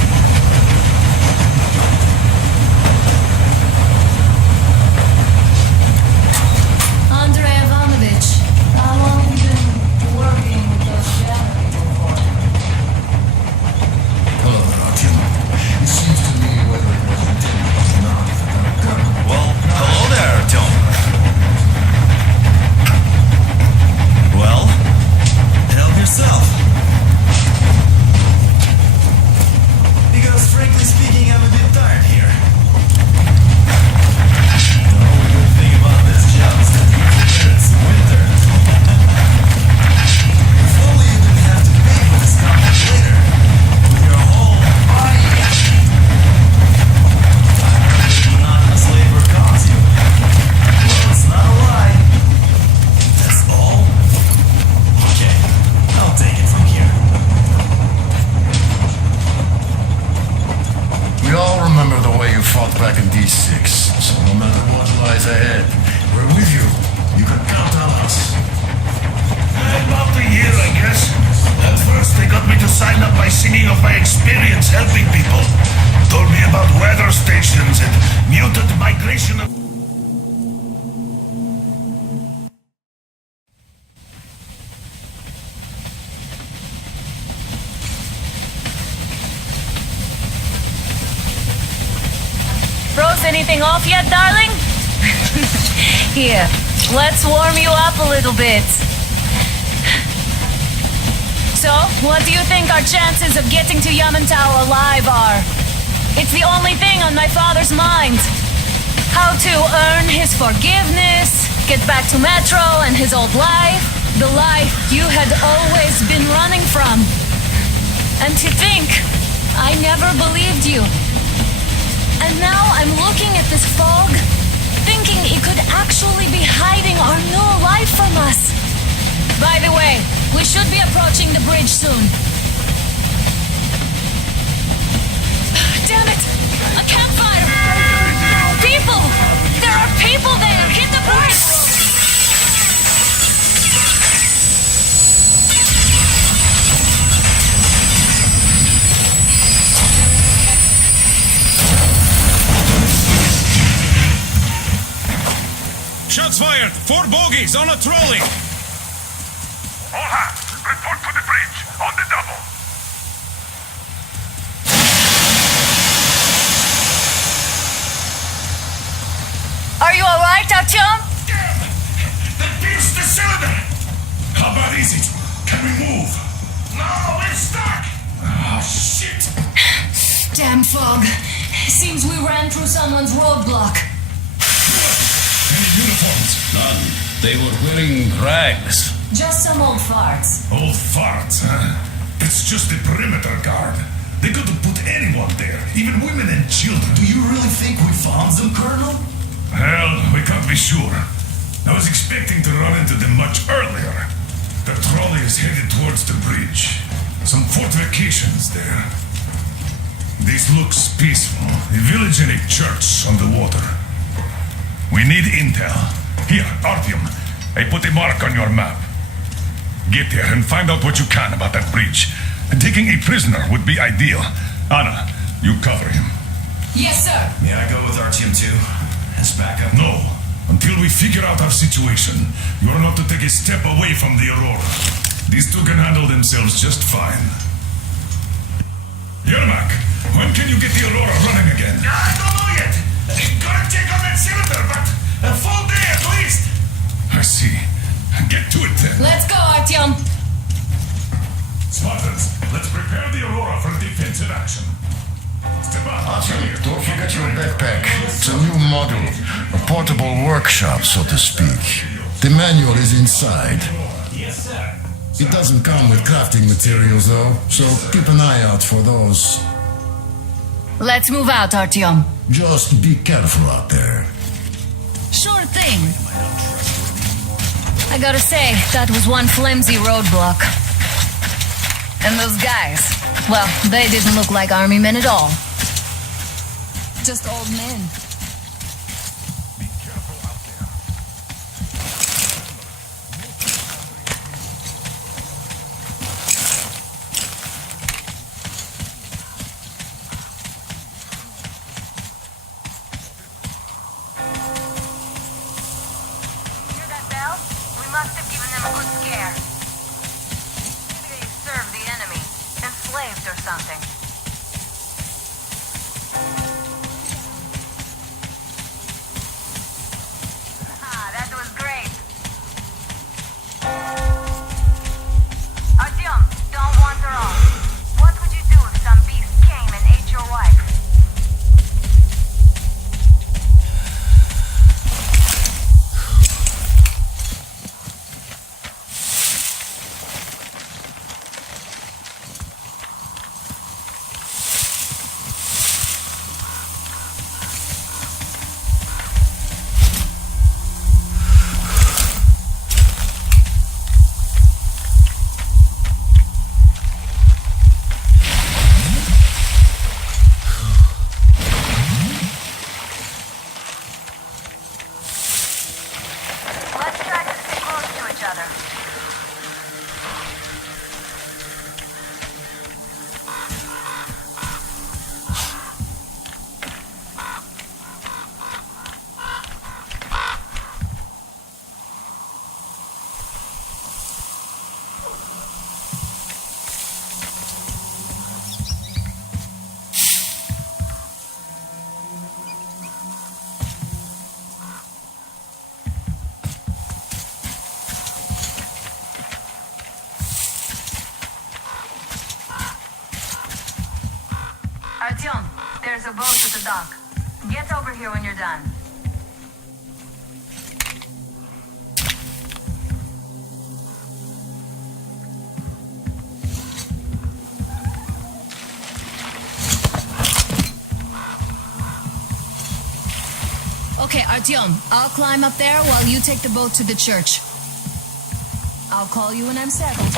Andrei Ivanovich, how long have you been working with those shadow people for? Hello, Artyom. It seems to me whether it was intended or not that I've done. Well, hello there, Tom. Well, help yourself. Because frankly speaking, I'm a bit tired here. The only good thing about this job is that it's winter. If only you didn't have to pay for this content later. With your whole body. I heard that monotonous labor costs you. Well, it's not a lie. That's all. Okay, I'll take it from here. We all remember the way you fought back in D6, so no matter what lies ahead, we're with you. You can count on us. About a year, I guess. At first, they got me to sign up by singing of my experience helping people. Told me about weather stations and muted migration of... Froze anything off yet, darling? Here, let's warm you up a little bit. So, what do you think our chances of getting to Yamantau alive are? It's the only thing on my father's mind. How to earn his forgiveness, get back to Metro and his old life, the life you had always been running from. And to think, I never believed you. And now I'm looking at this fog, thinking it could actually be hiding our new life from us. By the way, we should be approaching the bridge soon. Damn it! A campfire! People! There are people there! Hit the brakes! Shots fired! 4 bogies on a trolley! All hands, report to the bridge, on the double. Are you alright, Artyom? They pierced the cylinder! How bad is it? Can we move? No, we're stuck! Oh, shit! Damn fog. Seems we ran through someone's roadblock. Any uniforms? None. They were wearing rags. Just some old farts. Old farts, huh? It's just the perimeter guard. They could have put anyone there, even women and children. Do you really think we found them, Colonel? Hell, we can't be sure. I was expecting to run into them much earlier. The trolley is headed towards the bridge. Some fortifications there. This looks peaceful. A village and a church on the water. We need intel. Here, Artyom. I put a mark on your map. Get there and find out what you can about that bridge. Taking a prisoner would be ideal. Anna, you cover him. Yes, sir. May I go with Artyom too? As backup? No. Until we figure out our situation, you're not to take a step away from the Aurora. These two can handle themselves just fine. Yermak, when can you get the Aurora running again? I don't know yet. Gotta check on that cylinder, but a full day at least. I see. Get to it then. Let's go, Artyom. Spartans, let's prepare the Aurora for defensive action. Artyom, don't forget your backpack. It's a new model. A portable workshop, so to speak. The manual is inside. Yes, sir. It doesn't come with crafting materials, though, so keep an eye out for those. Let's move out, Artyom. Just be careful out there. Sure thing. I gotta say, that was one flimsy roadblock. And those guys, well, they didn't look like army men at all. Just old men. Be careful out there. Hear that bell? We must have given them a good scare. Maybe they served the enemy, enslaved or something. Ah, that was great. Artyom, don't wander off. What would you do if some beast came and ate your wife? Let's try to stay close to each other. Artyom, there's a boat at the dock. Get over here when you're done. Okay, Artyom, I'll climb up there while you take the boat to the church. I'll call you when I'm settled.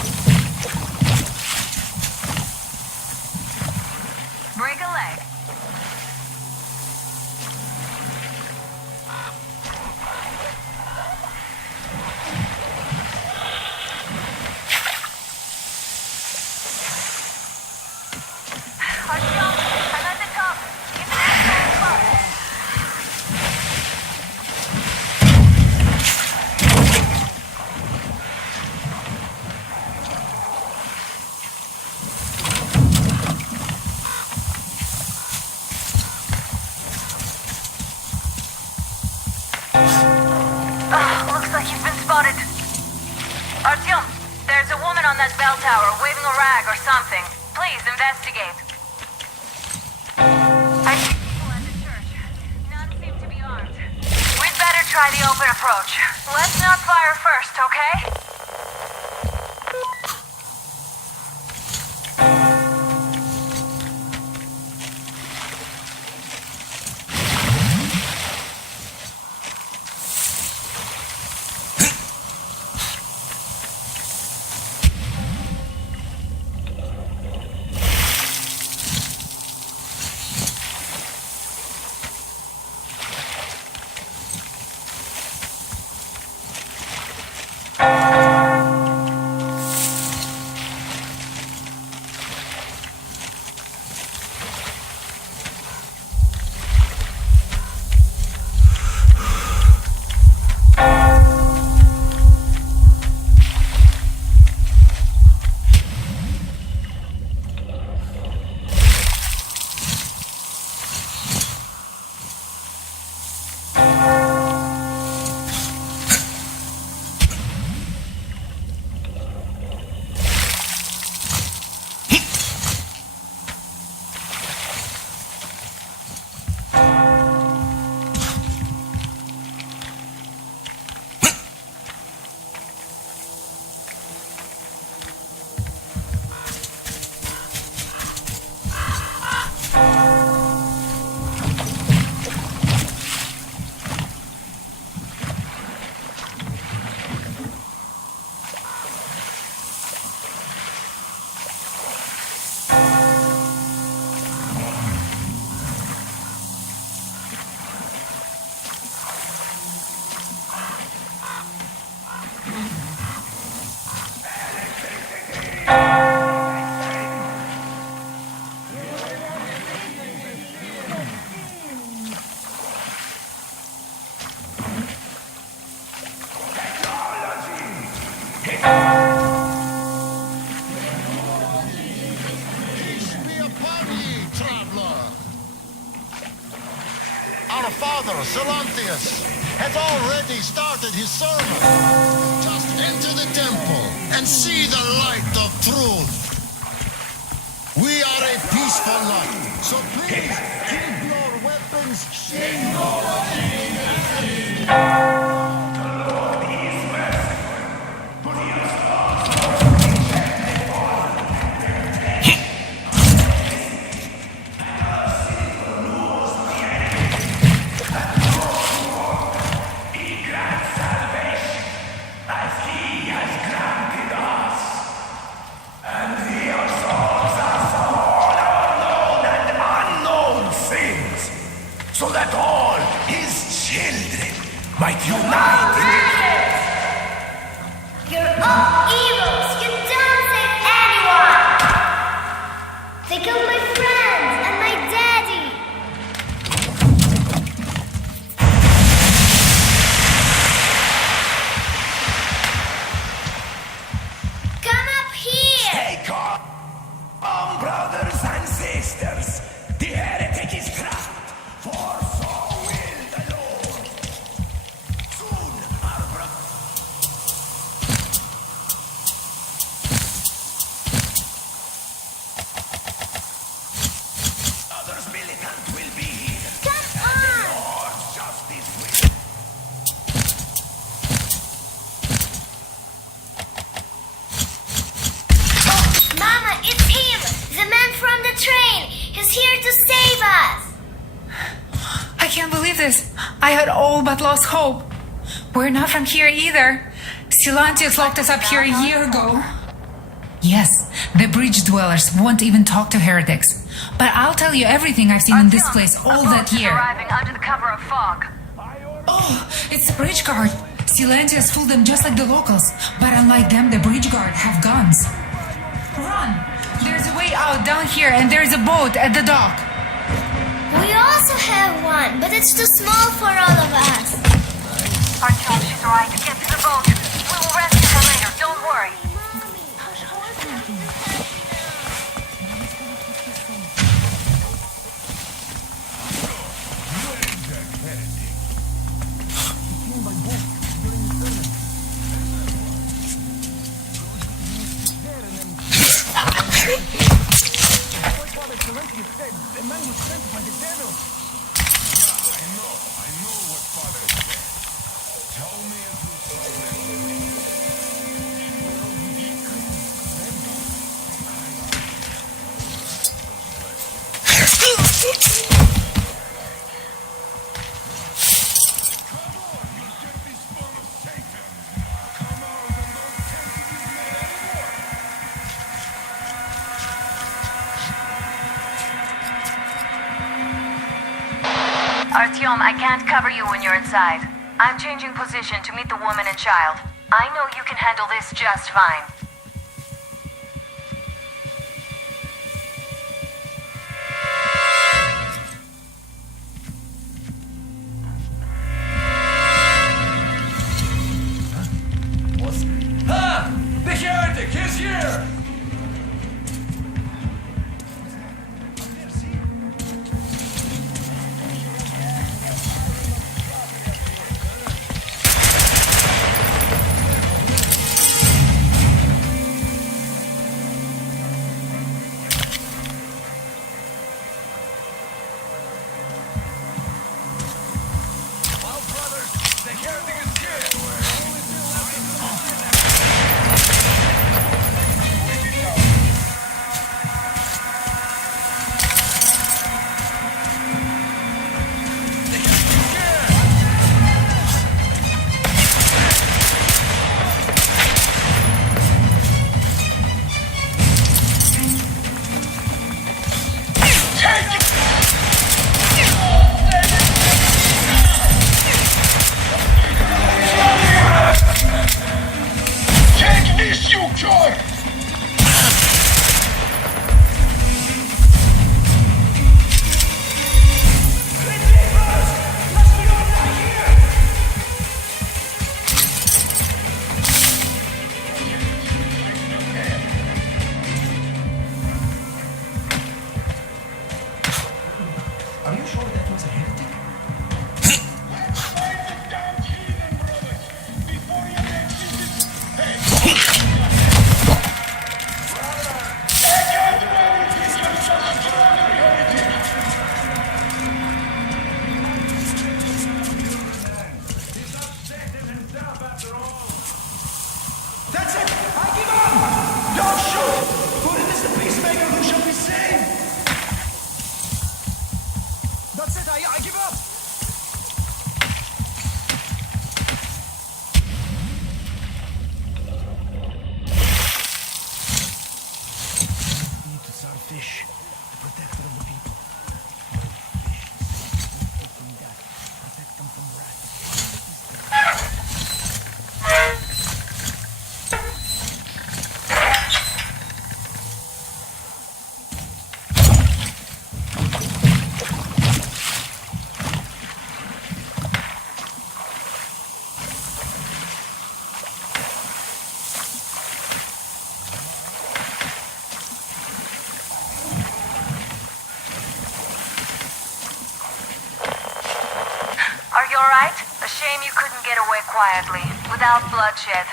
Break a leg. Artyom, I'm at the top. Keep an eye on the spot. tower waving a rag or something. Please investigate. I see people at the church. None seem to be armed. We'd better try the open approach. Let's not fire first, okay? Our father, Silantius, has already started his sermon. Just enter the temple and see the light of truth. We are a peaceful lot, so please keep your weapons so that all his children might unite in You're all evils! You don't save anyone! They killed my friends and my daddy! Come up here! Stay calm, brothers and sisters. The heretic is trapped. For so will the Lord. Soon our brothers militant will be here. Come and the Lord's justice will. Mama, it's him! The man from the train! He's here to save us! I can't believe this. I had all but lost hope. We're not from here either. Silantius locked us up here a year ago. Yes, the bridge dwellers won't even talk to heretics. But I'll tell you everything I've seen in this place all that year. Arriving under the cover of fog. Oh, it's the bridge guard. Silantius fooled them just like the locals. But unlike them, the bridge guard have guns. Run! There's a way out down here and there's a boat at the dock. We also have one, but it's too small for all of us. Artyom, she's right. Get to the boat. We will rescue her later. Don't worry. Father Corinthians said the man was sent by the devil. I know what Father said. Tell me if you Artyom, I can't cover you when you're inside. I'm changing position to meet the woman and child. I know you can handle this just fine. Ah! The heretic is here! Quietly, without bloodshed.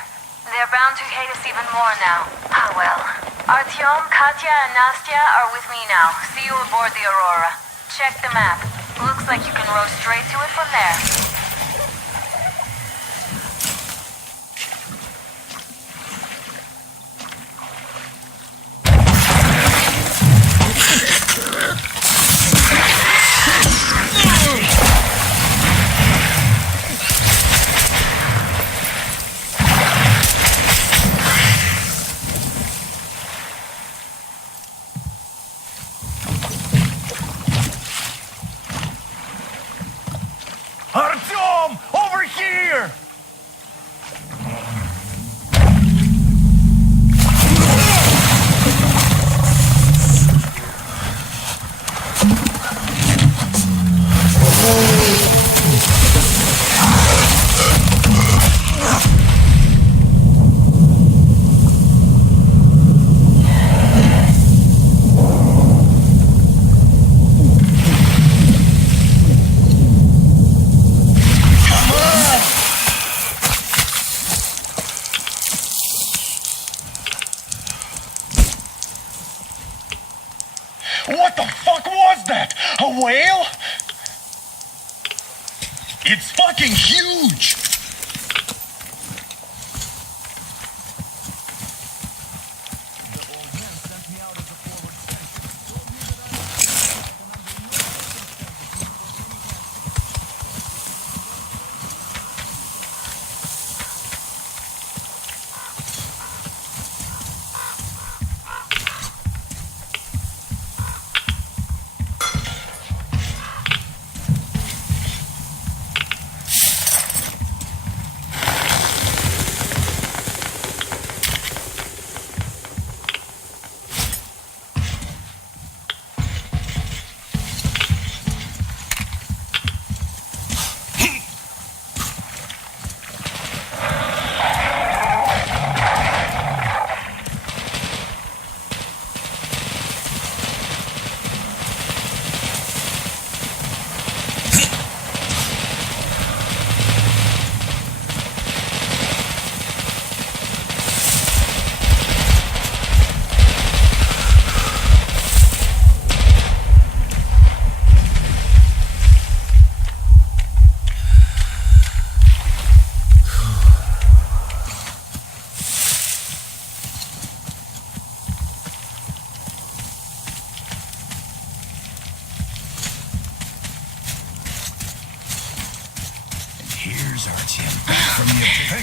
They're bound to hate us even more now. Ah, well. Artyom, Katya, and Nastya are with me now. See you aboard the Aurora. Check the map. Looks like you can row straight to it from there. Artyom! Over here! What the fuck was that? A whale? It's fucking huge!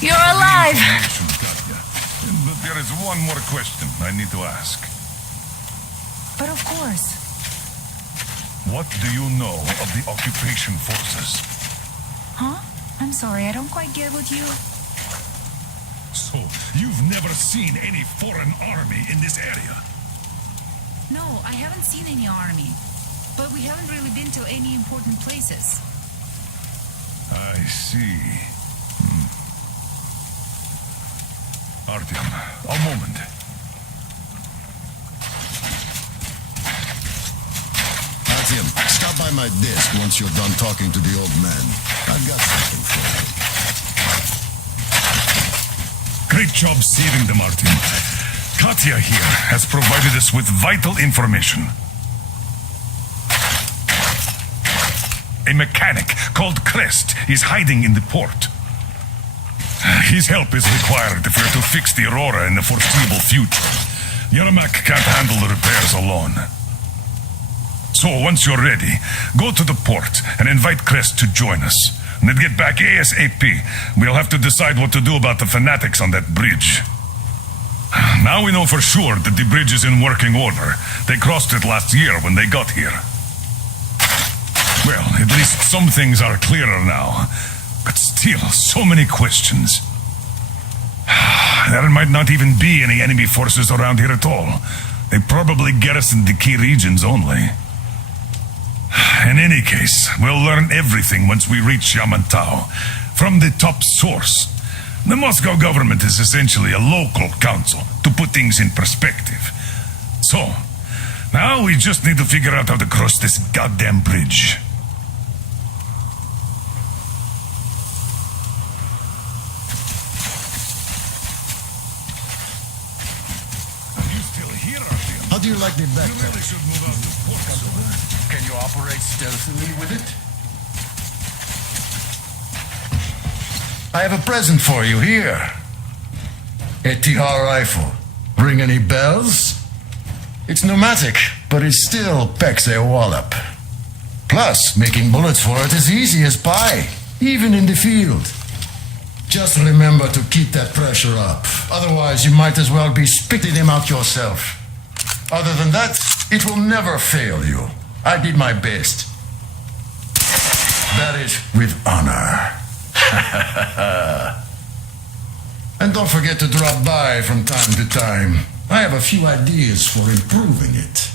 You're alive! But there is one more question I need to ask. But of course. What do you know of the occupation forces? Huh? I'm sorry, I don't quite get what you... So, you've never seen any foreign army in this area? No, I haven't seen any army. But we haven't really been to any important places. I see. Artyom, a moment. Artyom, stop by my desk once you're done talking to the old man. I've got something for you. Great job saving them, Artyom. Katya here has provided us with vital information. A mechanic called Crest is hiding in the port. His help is required if we're to fix the Aurora in the foreseeable future. Yermak can't handle the repairs alone. So, once you're ready, go to the port and invite Crest to join us. And then get back ASAP. We'll have to decide what to do about the fanatics on that bridge. Now we know for sure that the bridge is in working order. They crossed it last year when they got here. Well, at least some things are clearer now. But still, so many questions. There might not even be any enemy forces around here at all. They probably garrison the key regions only. In any case, we'll learn everything once we reach Yamantau. From the top source. The Moscow government is essentially a local council, to put things in perspective. So, now we just need to figure out how to cross this goddamn bridge. How do you like the backpack? Can you operate stealthily with it? I have a present for you here. A TR rifle. Ring any bells? It's pneumatic, but it still packs a wallop. Plus, making bullets for it is easy as pie, even in the field. Just remember to keep that pressure up. Otherwise, you might as well be spitting them out yourself. Other than that, it will never fail you. I did my best. Bear it with honor. And don't forget to drop by from time to time. I have a few ideas for improving it.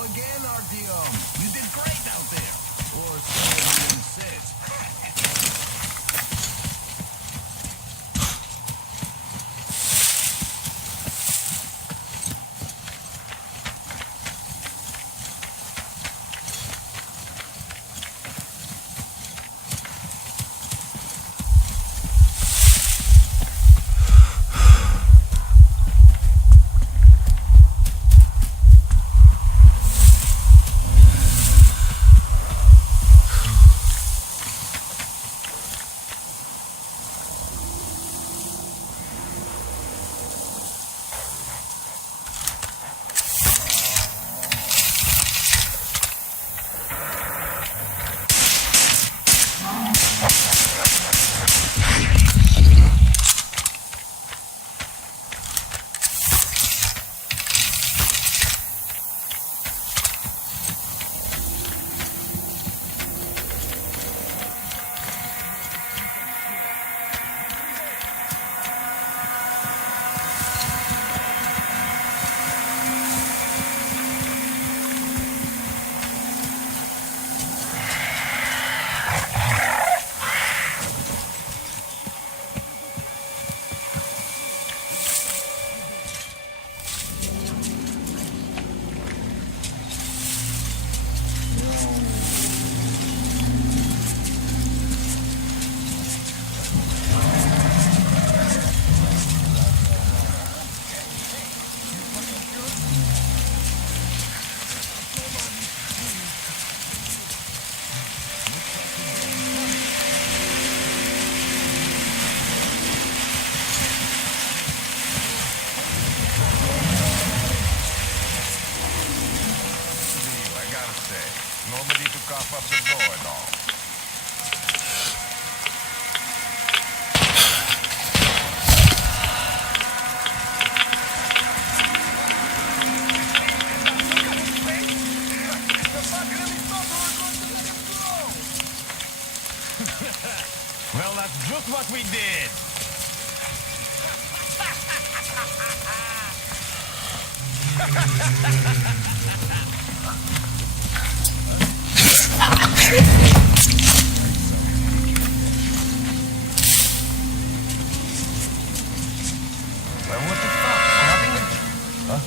Hello again, Artyom. You did great out there. Or so everyone says. Nobody to cough up the door and all. Well, that's just what we did. Well, what the fuck? Nothing? Huh?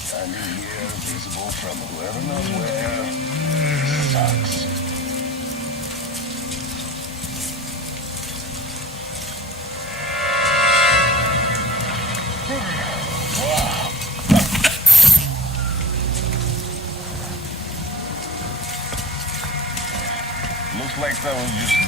Standing here, visible from whoever knows where. Sucks. Looks like that was just